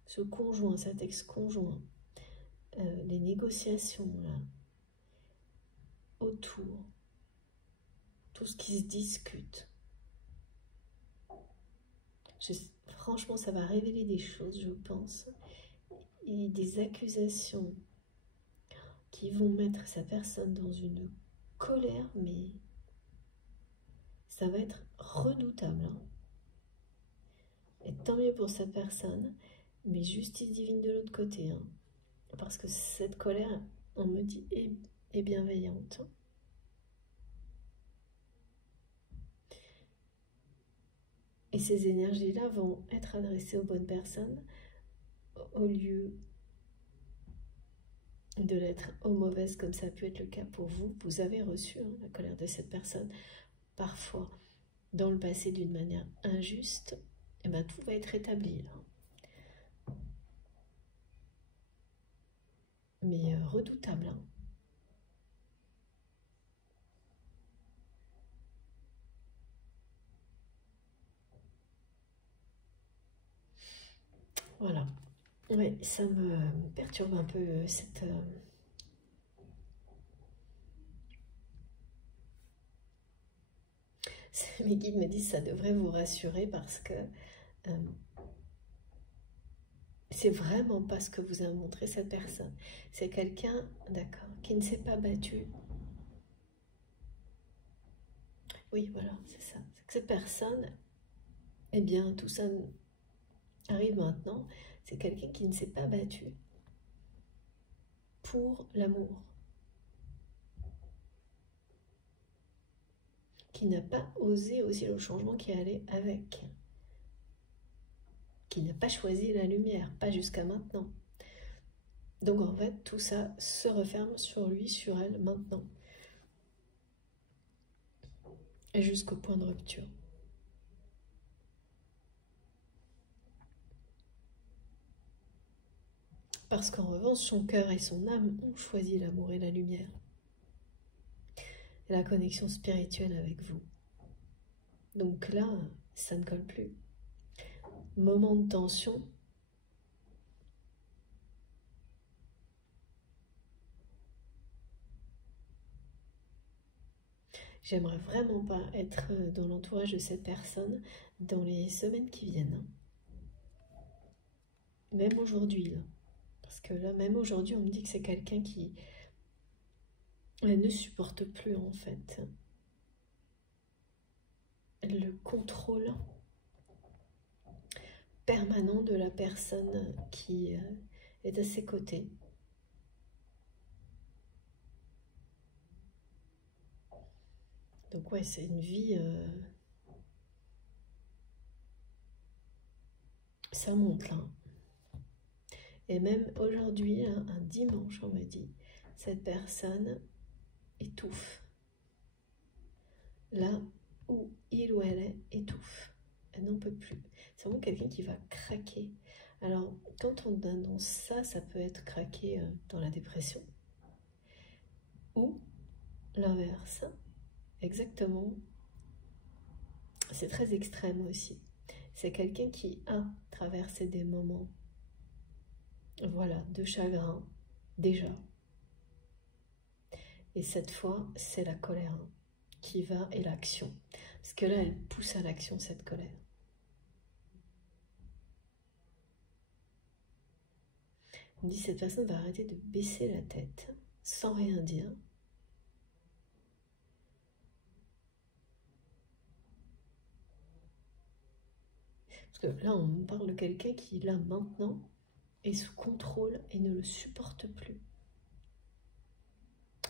ce conjoint, cet ex-conjoint, les négociations là, autour, tout ce qui se discute. Franchement, ça va révéler des choses, je pense, et des accusations qui vont mettre sa personne dans une colère, mais ça va être redoutable. Hein. Et tant mieux pour cette personne, mais justice divine de l'autre côté. Hein. Parce que cette colère, on me dit, est bienveillante. Et ces énergies-là vont être adressées aux bonnes personnes au lieu de l'être aux mauvaises comme ça a pu être le cas pour vous, vous avez reçu la colère de cette personne, parfois dans le passé d'une manière injuste, et bien tout va être rétabli là. Mais redoutable. Hein. Voilà. Oui, ça me perturbe un peu cette... Mes guides me disent que ça devrait vous rassurer parce que c'est vraiment pas ce que vous a montré cette personne. C'est quelqu'un, d'accord, qui ne s'est pas battu. Oui, voilà, c'est ça. C'est que cette personne, eh bien, tout ça arrive maintenant. C'est quelqu'un qui ne s'est pas battu pour l'amour. Qui n'a pas osé aussi le changement qui allait avec. Qui n'a pas choisi la lumière, pas jusqu'à maintenant. Donc en fait, tout ça se referme sur lui, sur elle, maintenant. Et jusqu'au point de rupture. Parce qu'en revanche, son cœur et son âme ont choisi l'amour et la lumière. Et la connexion spirituelle avec vous. Donc là, ça ne colle plus. Moment de tension. J'aimerais vraiment pas être dans l'entourage de cette personne dans les semaines qui viennent. Même aujourd'hui, là. Parce que là, même aujourd'hui, on me dit que c'est quelqu'un qui ne supporte plus, en fait, le contrôle permanent de la personne qui est à ses côtés. Donc ouais, c'est une vie... ça monte là. Et même aujourd'hui, un dimanche, on me dit, cette personne étouffe. Là où il ou elle est, étouffe. Elle n'en peut plus. C'est vraiment quelqu'un qui va craquer. Alors, quand on annonce ça, ça peut être craquer dans la dépression. Ou l'inverse. Exactement. C'est très extrême aussi. C'est quelqu'un qui a traversé des moments, voilà, de chagrin, déjà. Et cette fois, c'est la colère qui va et l'action. Parce que là, elle pousse à l'action, cette colère. On dit cette personne va arrêter de baisser la tête sans rien dire. Parce que là, on parle de quelqu'un qui, là, maintenant, est sous contrôle et ne le supporte plus.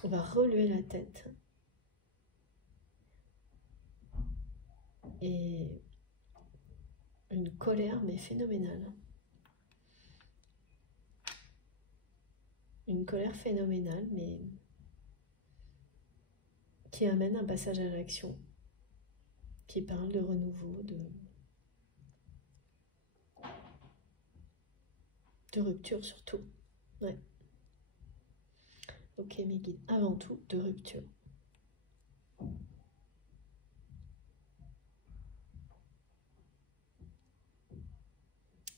On va relever la tête. Et une colère, mais phénoménale. Une colère phénoménale, mais qui amène un passage à l'action, qui parle de renouveau, de rupture surtout. Ouais. Ok, mes guides, avant tout, de rupture.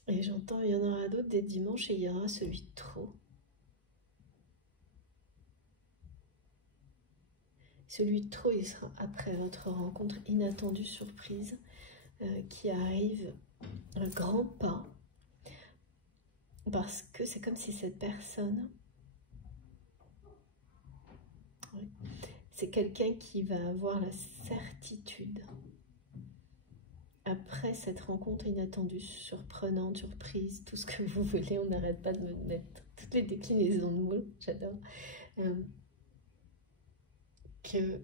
Et j'entends, il y en aura d'autres des dimanches et il y aura celui de trop. Celui de trop, il sera après votre rencontre inattendue, surprise, qui arrive un grand pas. Parce que c'est comme si cette personne... Oui, c'est quelqu'un qui va avoir la certitude, après cette rencontre inattendue, surprenante, surprise, tout ce que vous voulez, on n'arrête pas de me mettre toutes les déclinaisons de mots, j'adore, que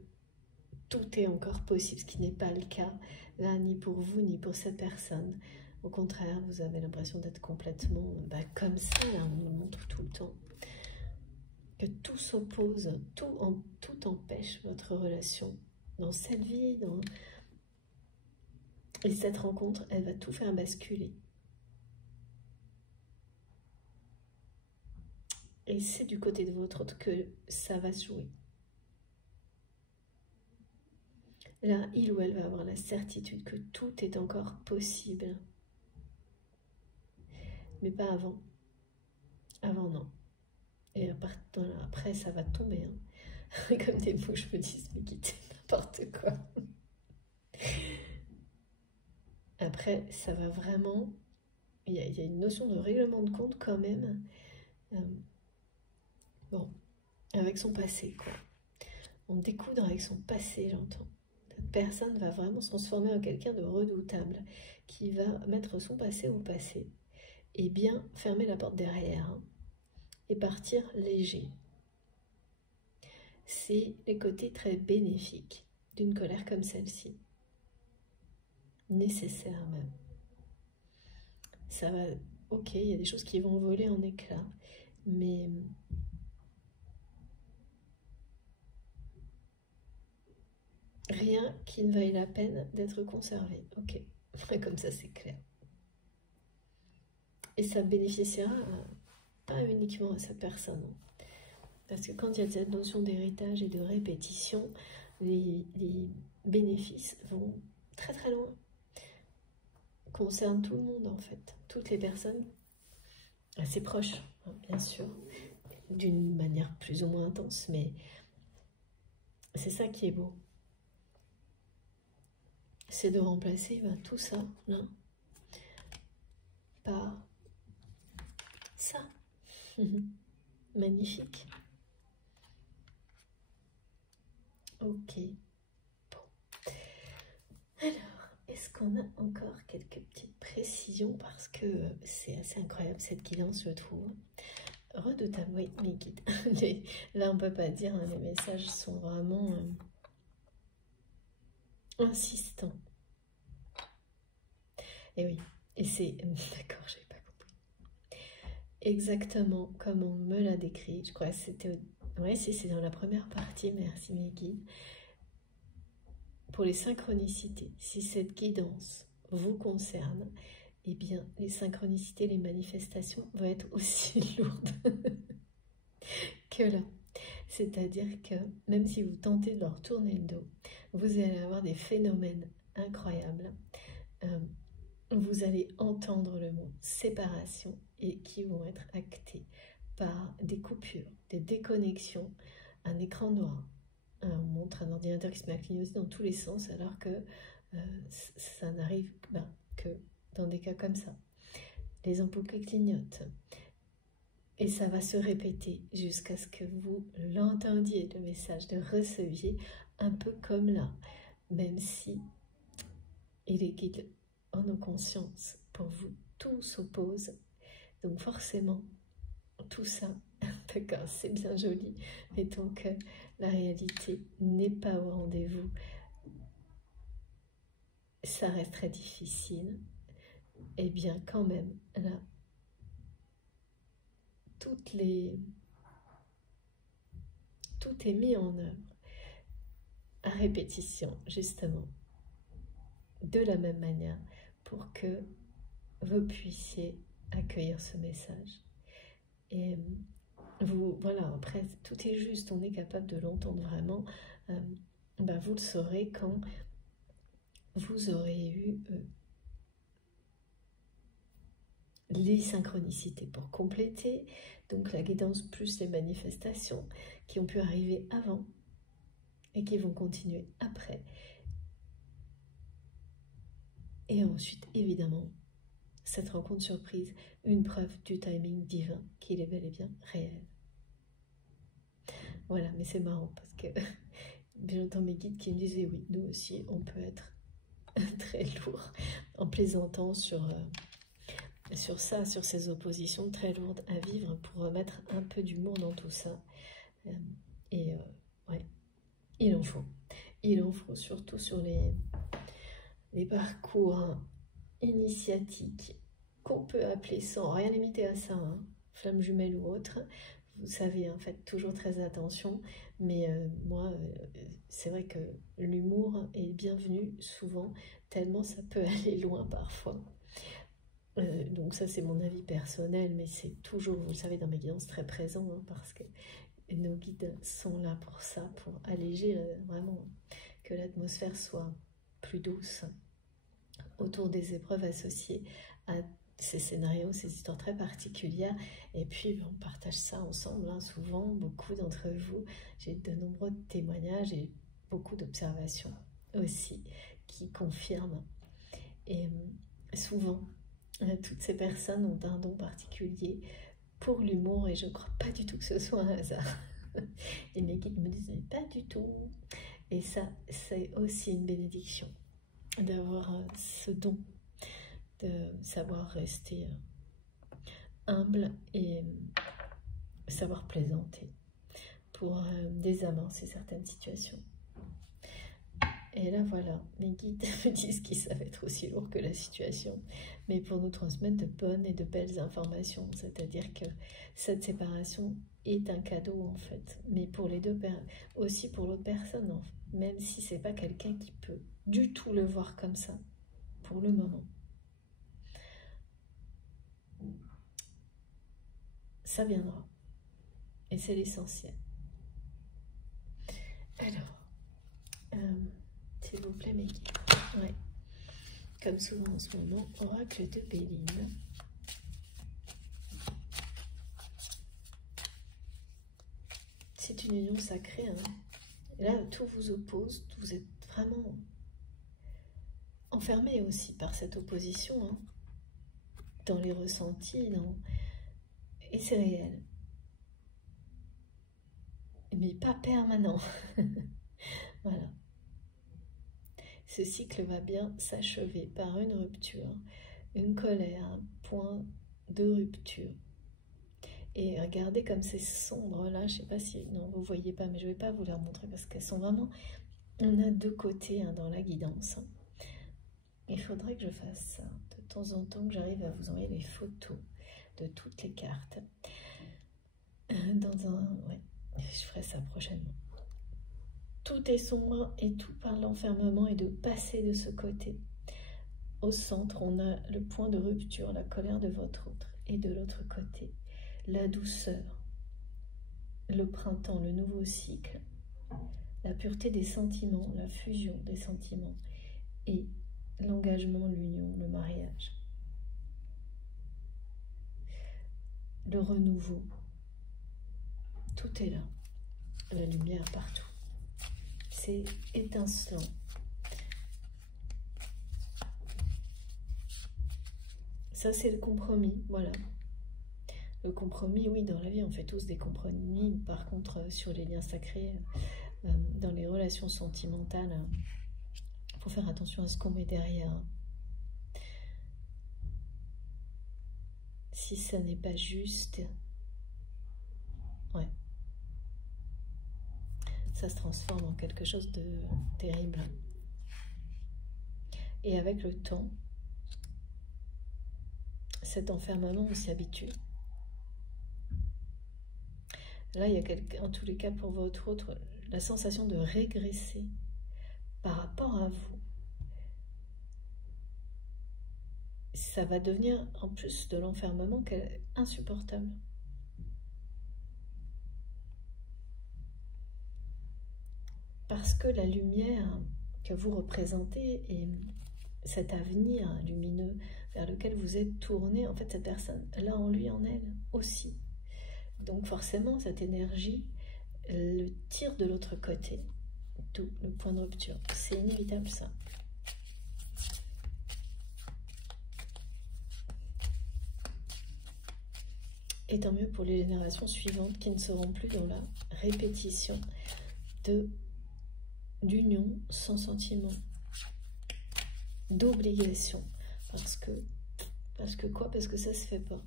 tout est encore possible, ce qui n'est pas le cas là, ni pour vous, ni pour cette personne. Au contraire, vous avez l'impression d'être complètement comme ça, là, on nous le montre tout le temps. Que tout s'oppose, tout empêche votre relation dans cette vie. Et cette rencontre, elle va tout faire basculer. Et c'est du côté de votre autre que ça va se jouer. Là, il ou elle va avoir la certitude que tout est encore possible. Mais pas avant. Avant, non. Et après, ça va tomber. Hein. Comme des mouches me disent, mais quittez n'importe quoi. Après, ça va vraiment... Il y a une notion de règlement de compte quand même. Bon, avec son passé, quoi. En découdre avec son passé, j'entends. Cette personne va vraiment se transformer en quelqu'un de redoutable, qui va mettre son passé au passé, et bien fermer la porte derrière, hein, et partir léger. C'est les côtés très bénéfiques d'une colère comme celle-ci. Nécessaire même. Ça va, ok, il y a des choses qui vont voler en éclats, mais rien qui ne vaille la peine d'être conservé. Ok, comme ça c'est clair. Et ça bénéficiera pas uniquement à cette personne. Parce que quand il y a cette notion d'héritage et de répétition, les bénéfices vont très très loin. Concernent tout le monde en fait. Toutes les personnes assez proches, hein, bien sûr. D'une manière plus ou moins intense, mais c'est ça qui est beau. C'est de remplacer tout ça, là, par ça. Magnifique. Ok. Bon. Alors, est-ce qu'on a encore quelques petites précisions? Parce que c'est assez incroyable cette guidance, je trouve. Redoutable, oui, mes guides. Là, on peut pas dire, hein, les messages sont vraiment insistants. Et oui, et c'est... D'accord, j'ai pas compris. Exactement comme on me l'a décrit. Je crois que c'était... Oui, c'est dans la première partie, merci mes guides. Pour les synchronicités, si cette guidance vous concerne, eh bien, les synchronicités, les manifestations vont être aussi lourdes que là. C'est-à-dire que même si vous tentez de leur tourner le dos, vous allez avoir des phénomènes incroyables. Vous allez entendre le mot séparation et qui vont être actés par des coupures, des déconnexions, un écran noir. On montre un ordinateur qui se met à clignoter dans tous les sens alors que ça n'arrive que dans des cas comme ça. Les ampoules qui clignotent. Et ça va se répéter jusqu'à ce que vous l'entendiez, le message, le receviez un peu comme là. Même si il est guide en nos consciences, pour vous, tout s'oppose. Donc forcément, tout ça, d'accord, c'est bien joli, mais donc la réalité n'est pas au rendez-vous. Ça reste très difficile. Et bien quand même, là, tout est mis en œuvre à répétition, justement, de la même manière, pour que vous puissiez accueillir ce message. Et vous, voilà, après, tout est juste, on est capable de l'entendre vraiment. Vous le saurez quand vous aurez eu les synchronicités pour compléter, donc la guidance plus les manifestations qui ont pu arriver avant et qui vont continuer après. Et ensuite, évidemment, cette rencontre surprise, une preuve du timing divin qu'il est bel et bien réel. Voilà, mais c'est marrant parce que j'entends mes guides qui me disaient oui, nous aussi, on peut être très lourd en plaisantant sur ça, sur ces oppositions très lourdes à vivre pour remettre un peu d'humour dans tout ça. Ouais, il en faut. Il en faut, surtout sur les parcours initiatique qu'on peut appeler sans rien limiter à ça, hein, flamme jumelle ou autre. Vous savez, en fait, toujours très attention, mais moi, c'est vrai que l'humour est bienvenu souvent, tellement ça peut aller loin parfois. Donc ça, c'est mon avis personnel, mais c'est toujours, vous le savez, dans mes guidances très présent, hein, parce que nos guides sont là pour ça, pour alléger vraiment, que l'atmosphère soit plus douce autour des épreuves associées à ces scénarios, ces histoires très particulières. Et puis, on partage ça ensemble, hein, souvent, beaucoup d'entre vous. J'ai de nombreux témoignages et beaucoup d'observations aussi qui confirment. Et souvent, toutes ces personnes ont un don particulier pour l'humour et je ne crois pas du tout que ce soit un hasard. Et mes guides me disent, mais pas du tout. Et ça, c'est aussi une bénédiction d'avoir ce don, de savoir rester humble et savoir plaisanter pour désamorcer certaines situations. Et là, voilà, mes guides me disent qu'ils savent être aussi lourds que la situation, mais pour nous transmettre de bonnes et de belles informations. C'est-à-dire que cette séparation est un cadeau, en fait, mais pour les deux, aussi pour l'autre personne, en fait, même si c'est pas quelqu'un qui peut du tout le voir comme ça, pour le moment. Ça viendra, et c'est l'essentiel. Alors, s'il vous plaît, mes guides. Ouais. Comme souvent en ce moment, oracle de Béline. C'est une union sacrée. Hein. Là, tout vous oppose. Vous êtes vraiment enfermé aussi par cette opposition. Hein. Dans les ressentis. Et c'est réel. Mais pas permanent. Voilà. Ce cycle va bien s'achever par une rupture, une colère, un point de rupture. Et regardez comme c'est sombre là, je ne sais pas si, non vous ne voyez pas, mais je ne vais pas vous les montrer parce qu'elles sont vraiment, on a deux côtés hein, dans la guidance. Il faudrait que je fasse ça, de temps en temps que j'arrive à vous envoyer les photos de toutes les cartes. Ouais, je ferai ça prochainement. Tout est sombre et tout par l'enfermement et de passer de ce côté. Au centre, on a le point de rupture, la colère de votre autre. Et de l'autre côté, la douceur, le printemps, le nouveau cycle, la pureté des sentiments, la fusion des sentiments et l'engagement, l'union, le mariage. Le renouveau, tout est là, la lumière partout. C'est étincelant. Ça, c'est le compromis, voilà. Le compromis, oui, dans la vie, on fait tous des compromis. Par contre, sur les liens sacrés, dans les relations sentimentales, il faut faire attention à ce qu'on met derrière. Si ça n'est pas juste, ouais, ça se transforme en quelque chose de terrible. Et avec le temps, cet enfermement, on s'y habitue. Là, il y a en tous les cas pour votre autre, la sensation de régresser par rapport à vous. Ça va devenir, en plus de l'enfermement, insupportable. Parce que la lumière que vous représentez et cet avenir lumineux vers lequel vous êtes tourné, en fait, cette personne, là en lui, en elle aussi. Donc forcément, cette énergie le tire de l'autre côté, d'où le point de rupture. C'est inévitable, ça. Et tant mieux pour les générations suivantes qui ne seront plus dans la répétition d'union sans sentiment, d'obligation. Parce que quoi? Parce que ça se fait pas.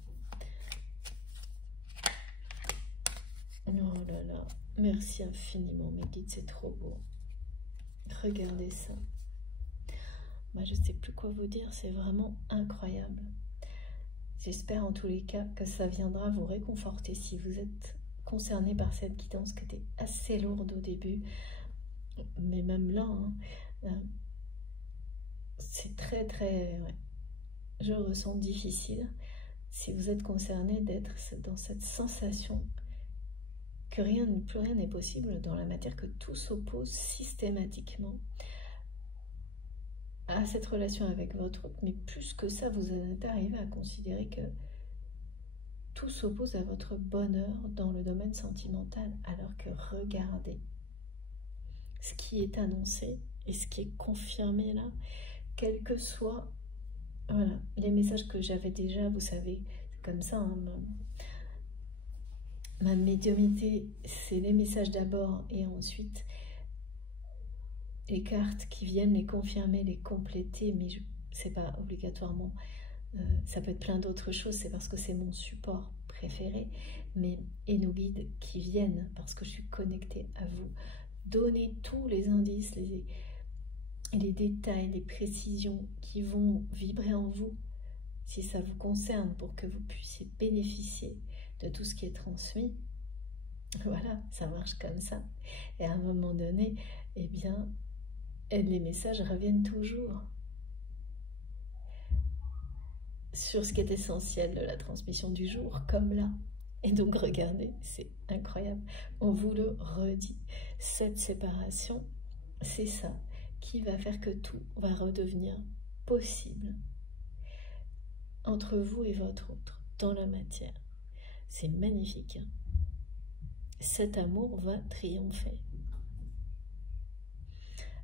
Oh là là, merci infiniment mes guides, c'est trop beau. Regardez ça. Moi, je ne sais plus quoi vous dire, c'est vraiment incroyable. J'espère en tous les cas que ça viendra vous réconforter si vous êtes concerné par cette guidance qui était assez lourde au début. Mais même là, hein, c'est très, ouais, je ressens difficile. Si vous êtes concerné d'être dans cette sensation que plus rien n'est possible dans la matière, que tout s'oppose systématiquement à cette relation avec votre autre, mais plus que ça, vous êtes arrivé à considérer que tout s'oppose à votre bonheur dans le domaine sentimental, alors que regardez ce qui est annoncé et ce qui est confirmé là, quels que soient voilà, les messages que j'avais déjà, vous savez, c'est comme ça, hein, ma médiumnité, c'est les messages d'abord et ensuite les cartes qui viennent les confirmer, les compléter, mais c'est pas obligatoirement, ça peut être plein d'autres choses, c'est parce que c'est mon support préféré, et nos guides qui viennent, parce que je suis connectée à vous, donner tous les indices, les détails, les précisions qui vont vibrer en vous, si ça vous concerne, pour que vous puissiez bénéficier de tout ce qui est transmis. Voilà, ça marche comme ça. Et à un moment donné, eh bien, les messages reviennent toujours sur ce qui est essentiel de la transmission du jour, comme là. Et donc, regardez, c'est incroyable. On vous le redit. Cette séparation, c'est ça qui va faire que tout va redevenir possible entre vous et votre autre, dans la matière. C'est magnifique. Hein? Cet amour va triompher.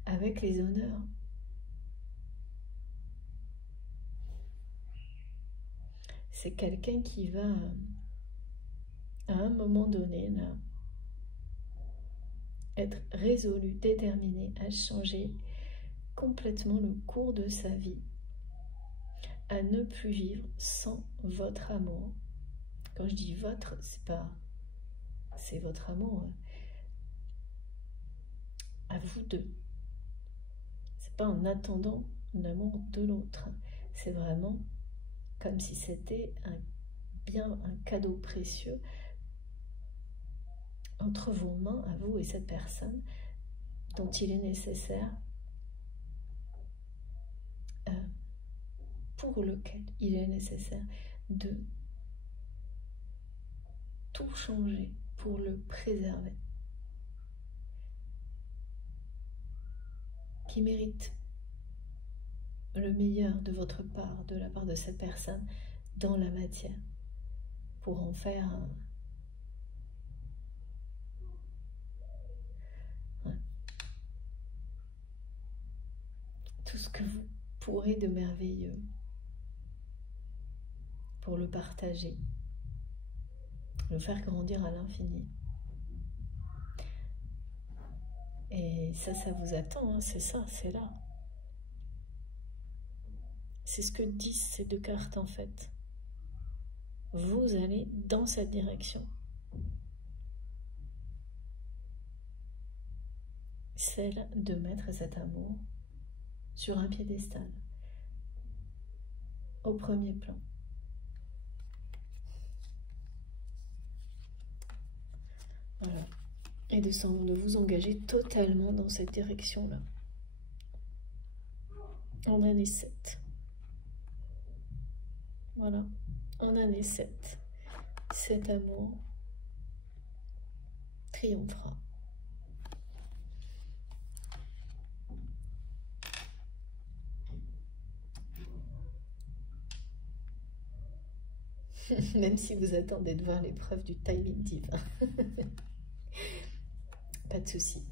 Avec les honneurs. C'est quelqu'un qui va, à un moment donné, là, être résolu, déterminé à changer complètement le cours de sa vie, à ne plus vivre sans votre amour. Quand je dis votre, c'est votre amour à vous deux. C'est pas en attendant l'amour de l'autre. C'est vraiment comme si c'était un cadeau précieux entre vos mains, à vous et cette personne, dont il est nécessaire, pour lequel il est nécessaire de tout changer pour le préserver, qui mérite le meilleur de votre part, de la part de cette personne, dans la matière, pour en faire tout ce que vous pourrez de merveilleux, pour le partager, le faire grandir à l'infini. Et ça vous attend, hein, c'est ça, c'est là. C'est ce que disent ces deux cartes en fait. Vous allez dans cette direction. Celle de mettre cet amour sur un piédestal, au premier plan. Voilà. Et de vous engager totalement dans cette direction-là. En année 7. Voilà. En année 7. Cet amour triomphera. Même si vous attendez de voir l'épreuve du timing divin. Pas de souci.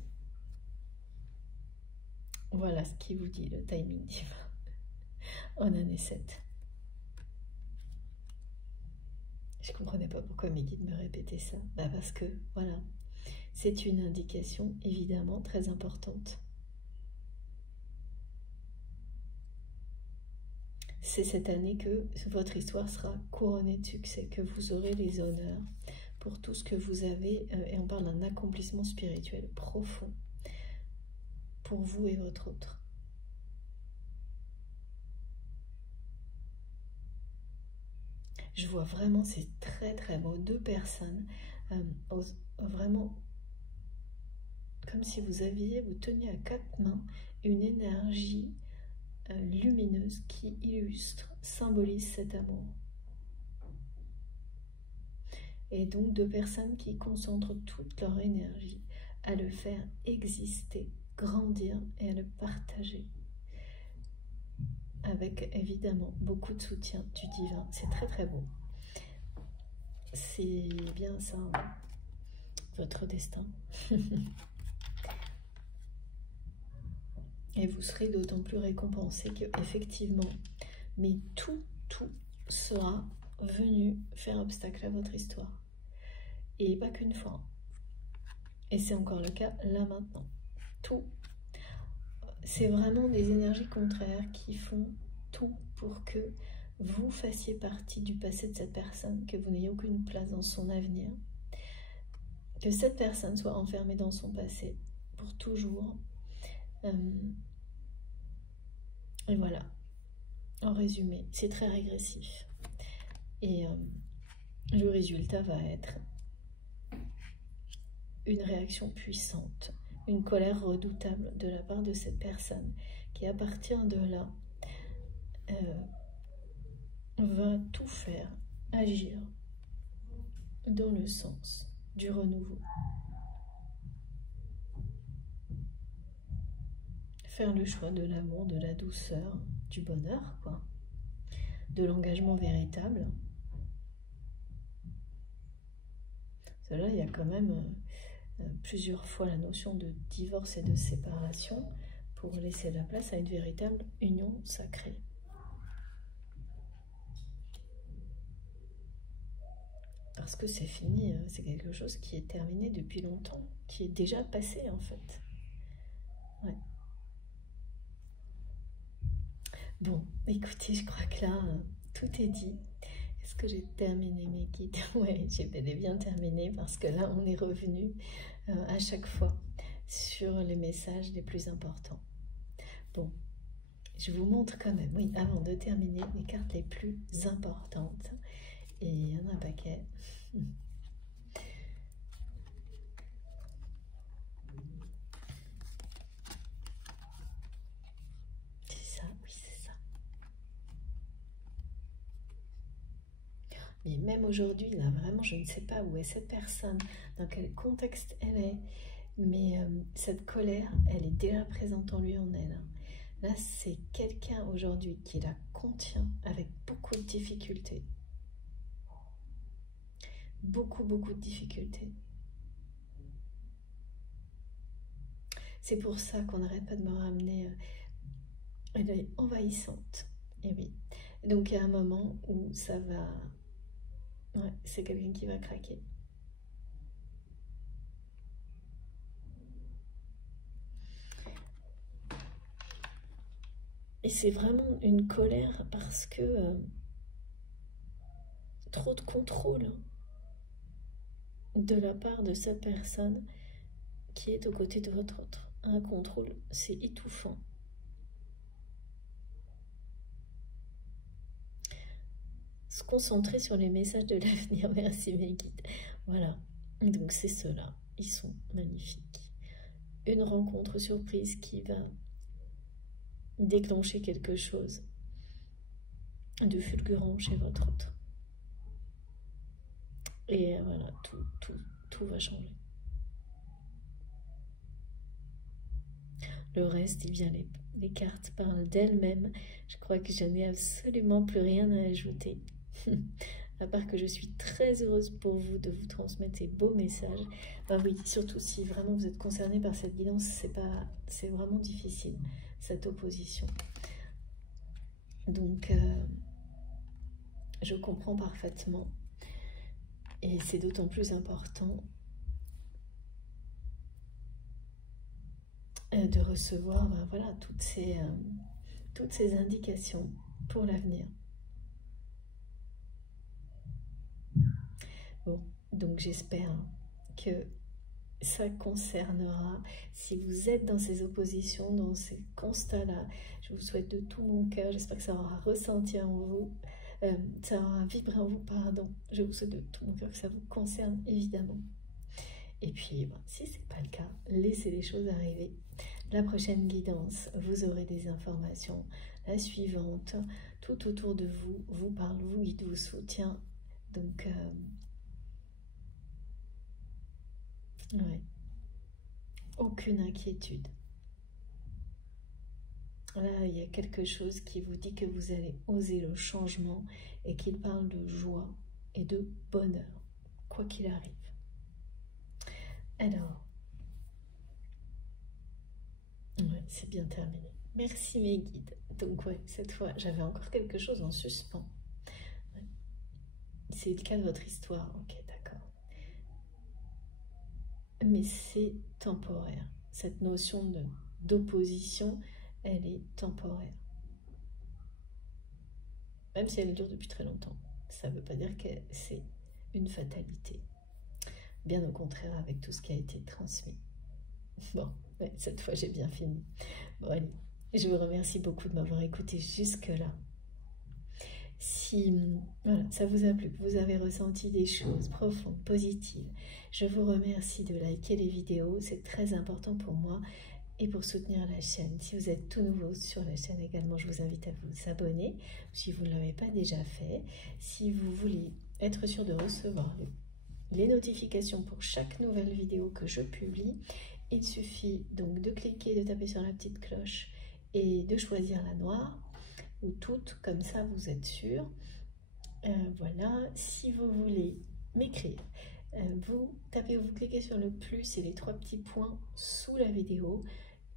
Voilà ce qui vous dit le timing divin en année 7. Je ne comprenais pas pourquoi mes guides me répétaient ça. Bah parce que, voilà, c'est une indication évidemment très importante. C'est cette année que votre histoire sera couronnée de succès, que vous aurez les honneurs pour tout ce que vous avez, et on parle d'un accomplissement spirituel profond pour vous et votre autre. Je vois vraiment, c'est très très beau, deux personnes, vraiment comme si vous teniez à quatre mains une énergie lumineuse qui illustre, symbolise cet amour. Et donc deux personnes qui concentrent toute leur énergie à le faire exister, grandir et à le partager. Avec évidemment beaucoup de soutien du divin. C'est très très beau. C'est bien ça, votre destin. Et vous serez d'autant plus récompensé que effectivement, mais tout sera venu faire obstacle à votre histoire. Et pas qu'une fois. Et c'est encore le cas là maintenant. Tout. C'est vraiment des énergies contraires qui font tout pour que vous fassiez partie du passé de cette personne, que vous n'ayez aucune place dans son avenir, que cette personne soit enfermée dans son passé pour toujours. Et voilà. En résumé, c'est très régressif. Et le résultat va être une réaction puissante, une colère redoutable de la part de cette personne qui, à partir de là, va tout faire agir dans le sens du renouveau. Faire le choix de l'amour, de la douceur, du bonheur, quoi, de l'engagement véritable. Là, il y a quand même plusieurs fois la notion de divorce et de séparation pour laisser la place à une véritable union sacrée. Parce que c'est fini, c'est quelque chose qui est terminé depuis longtemps, qui est déjà passé en fait. Ouais. Bon, écoutez, je crois que là, tout est dit. Est-ce que j'ai terminé mes guides? Ouais, j'ai bel et bien terminé parce que là, on est revenu à chaque fois sur les messages les plus importants. Bon, je vous montre quand même, oui, avant de terminer, les cartes les plus importantes. Et il y en a un paquet. C'est ça, oui, c'est ça. Mais même aujourd'hui, là, vraiment, je ne sais pas où est cette personne, dans quel contexte elle est, mais cette colère, elle est déjà présente en lui, en elle. Là, c'est quelqu'un aujourd'hui qui la contient avec beaucoup de difficultés. Beaucoup de difficultés. C'est pour ça qu'on n'arrête pas de me ramener. Elle est envahissante. Et oui. Donc, il y a un moment où ça va... Ouais, c'est quelqu'un qui va craquer. Et c'est vraiment une colère parce que trop de contrôle de la part de cette personne qui est aux côtés de votre autre. Un contrôle, c'est étouffant. Se concentrer sur les messages de l'avenir. Merci mes guides. Voilà, donc c'est ceux-là. Ils sont magnifiques. Une rencontre surprise qui va déclencher quelque chose de fulgurant chez votre autre. Et voilà, tout va changer. Le reste, eh bien, les cartes parlent d'elles-mêmes. Je crois que je n'ai absolument plus rien à ajouter. À part que je suis très heureuse pour vous de vous transmettre ces beaux messages. Bah oui, surtout si vraiment vous êtes concerné par cette guidance, c'est vraiment difficile, cette opposition. Donc, je comprends parfaitement. Et c'est d'autant plus important de recevoir voilà, toutes ces indications pour l'avenir. Bon, donc j'espère que ça concernera, si vous êtes dans ces oppositions, dans ces constats-là, je vous souhaite de tout mon cœur, j'espère que ça aura ressenti en vous, ça aura vibré en vous, pardon. Je vous souhaite de tout mon cœur que ça vous concerne, évidemment. Et puis, bon, si ce n'est pas le cas, laissez les choses arriver. La prochaine guidance, vous aurez des informations. La suivante, tout autour de vous, vous parle, vous guide, vous soutient. Donc, ouais. Aucune inquiétude. Là, il y a quelque chose qui vous dit que vous allez oser le changement et qu'il parle de joie et de bonheur, quoi qu'il arrive. Alors, ouais, c'est bien terminé. Merci mes guides. Donc ouais, cette fois, j'avais encore quelque chose en suspens. Ouais. C'est le cas de votre histoire, ok, d'accord. Mais c'est temporaire. Cette notion d'opposition, elle est temporaire. Même si elle dure depuis très longtemps. Ça ne veut pas dire que c'est une fatalité. Bien au contraire avec tout ce qui a été transmis. Bon, ouais, cette fois j'ai bien fini. Bon allez, je vous remercie beaucoup de m'avoir écouté jusque-là. Si voilà, ça vous a plu, que vous avez ressenti des choses profondes, positives, je vous remercie de liker les vidéos, c'est très important pour moi et pour soutenir la chaîne. Si vous êtes tout nouveau sur la chaîne également, je vous invite à vous abonner si vous ne l'avez pas déjà fait. Si vous voulez être sûr de recevoir les notifications pour chaque nouvelle vidéo que je publie, il suffit donc de cliquer, de taper sur la petite cloche et de choisir la noire ou toutes, comme ça vous êtes sûr. Voilà, si vous voulez m'écrire, vous tapez, vous cliquez sur le plus et les 3 petits points sous la vidéo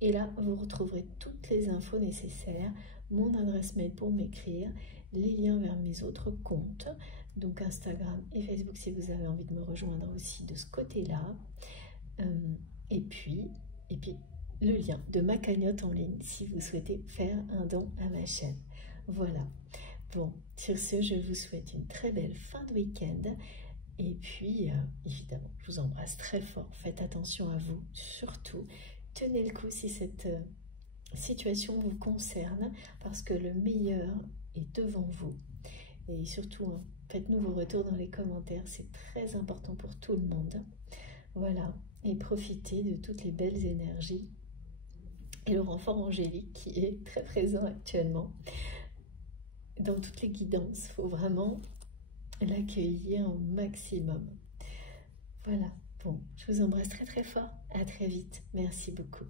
et là vous retrouverez toutes les infos nécessaires, mon adresse mail pour m'écrire, les liens vers mes autres comptes, donc Instagram et Facebook si vous avez envie de me rejoindre aussi de ce côté-là, et puis le lien de ma cagnotte en ligne si vous souhaitez faire un don à ma chaîne. Voilà. Bon, sur ce, je vous souhaite une très belle fin de week-end. Et puis, évidemment, je vous embrasse très fort. Faites attention à vous, surtout. Tenez le coup si cette situation vous concerne, parce que le meilleur est devant vous. Et surtout, hein, faites-nous vos retours dans les commentaires. C'est très important pour tout le monde. Voilà. Et profitez de toutes les belles énergies et le renfort angélique qui est très présent actuellement. Dans toutes les guidances, il faut vraiment l'accueillir au maximum. Voilà, bon, je vous embrasse très très fort, à très vite, merci beaucoup.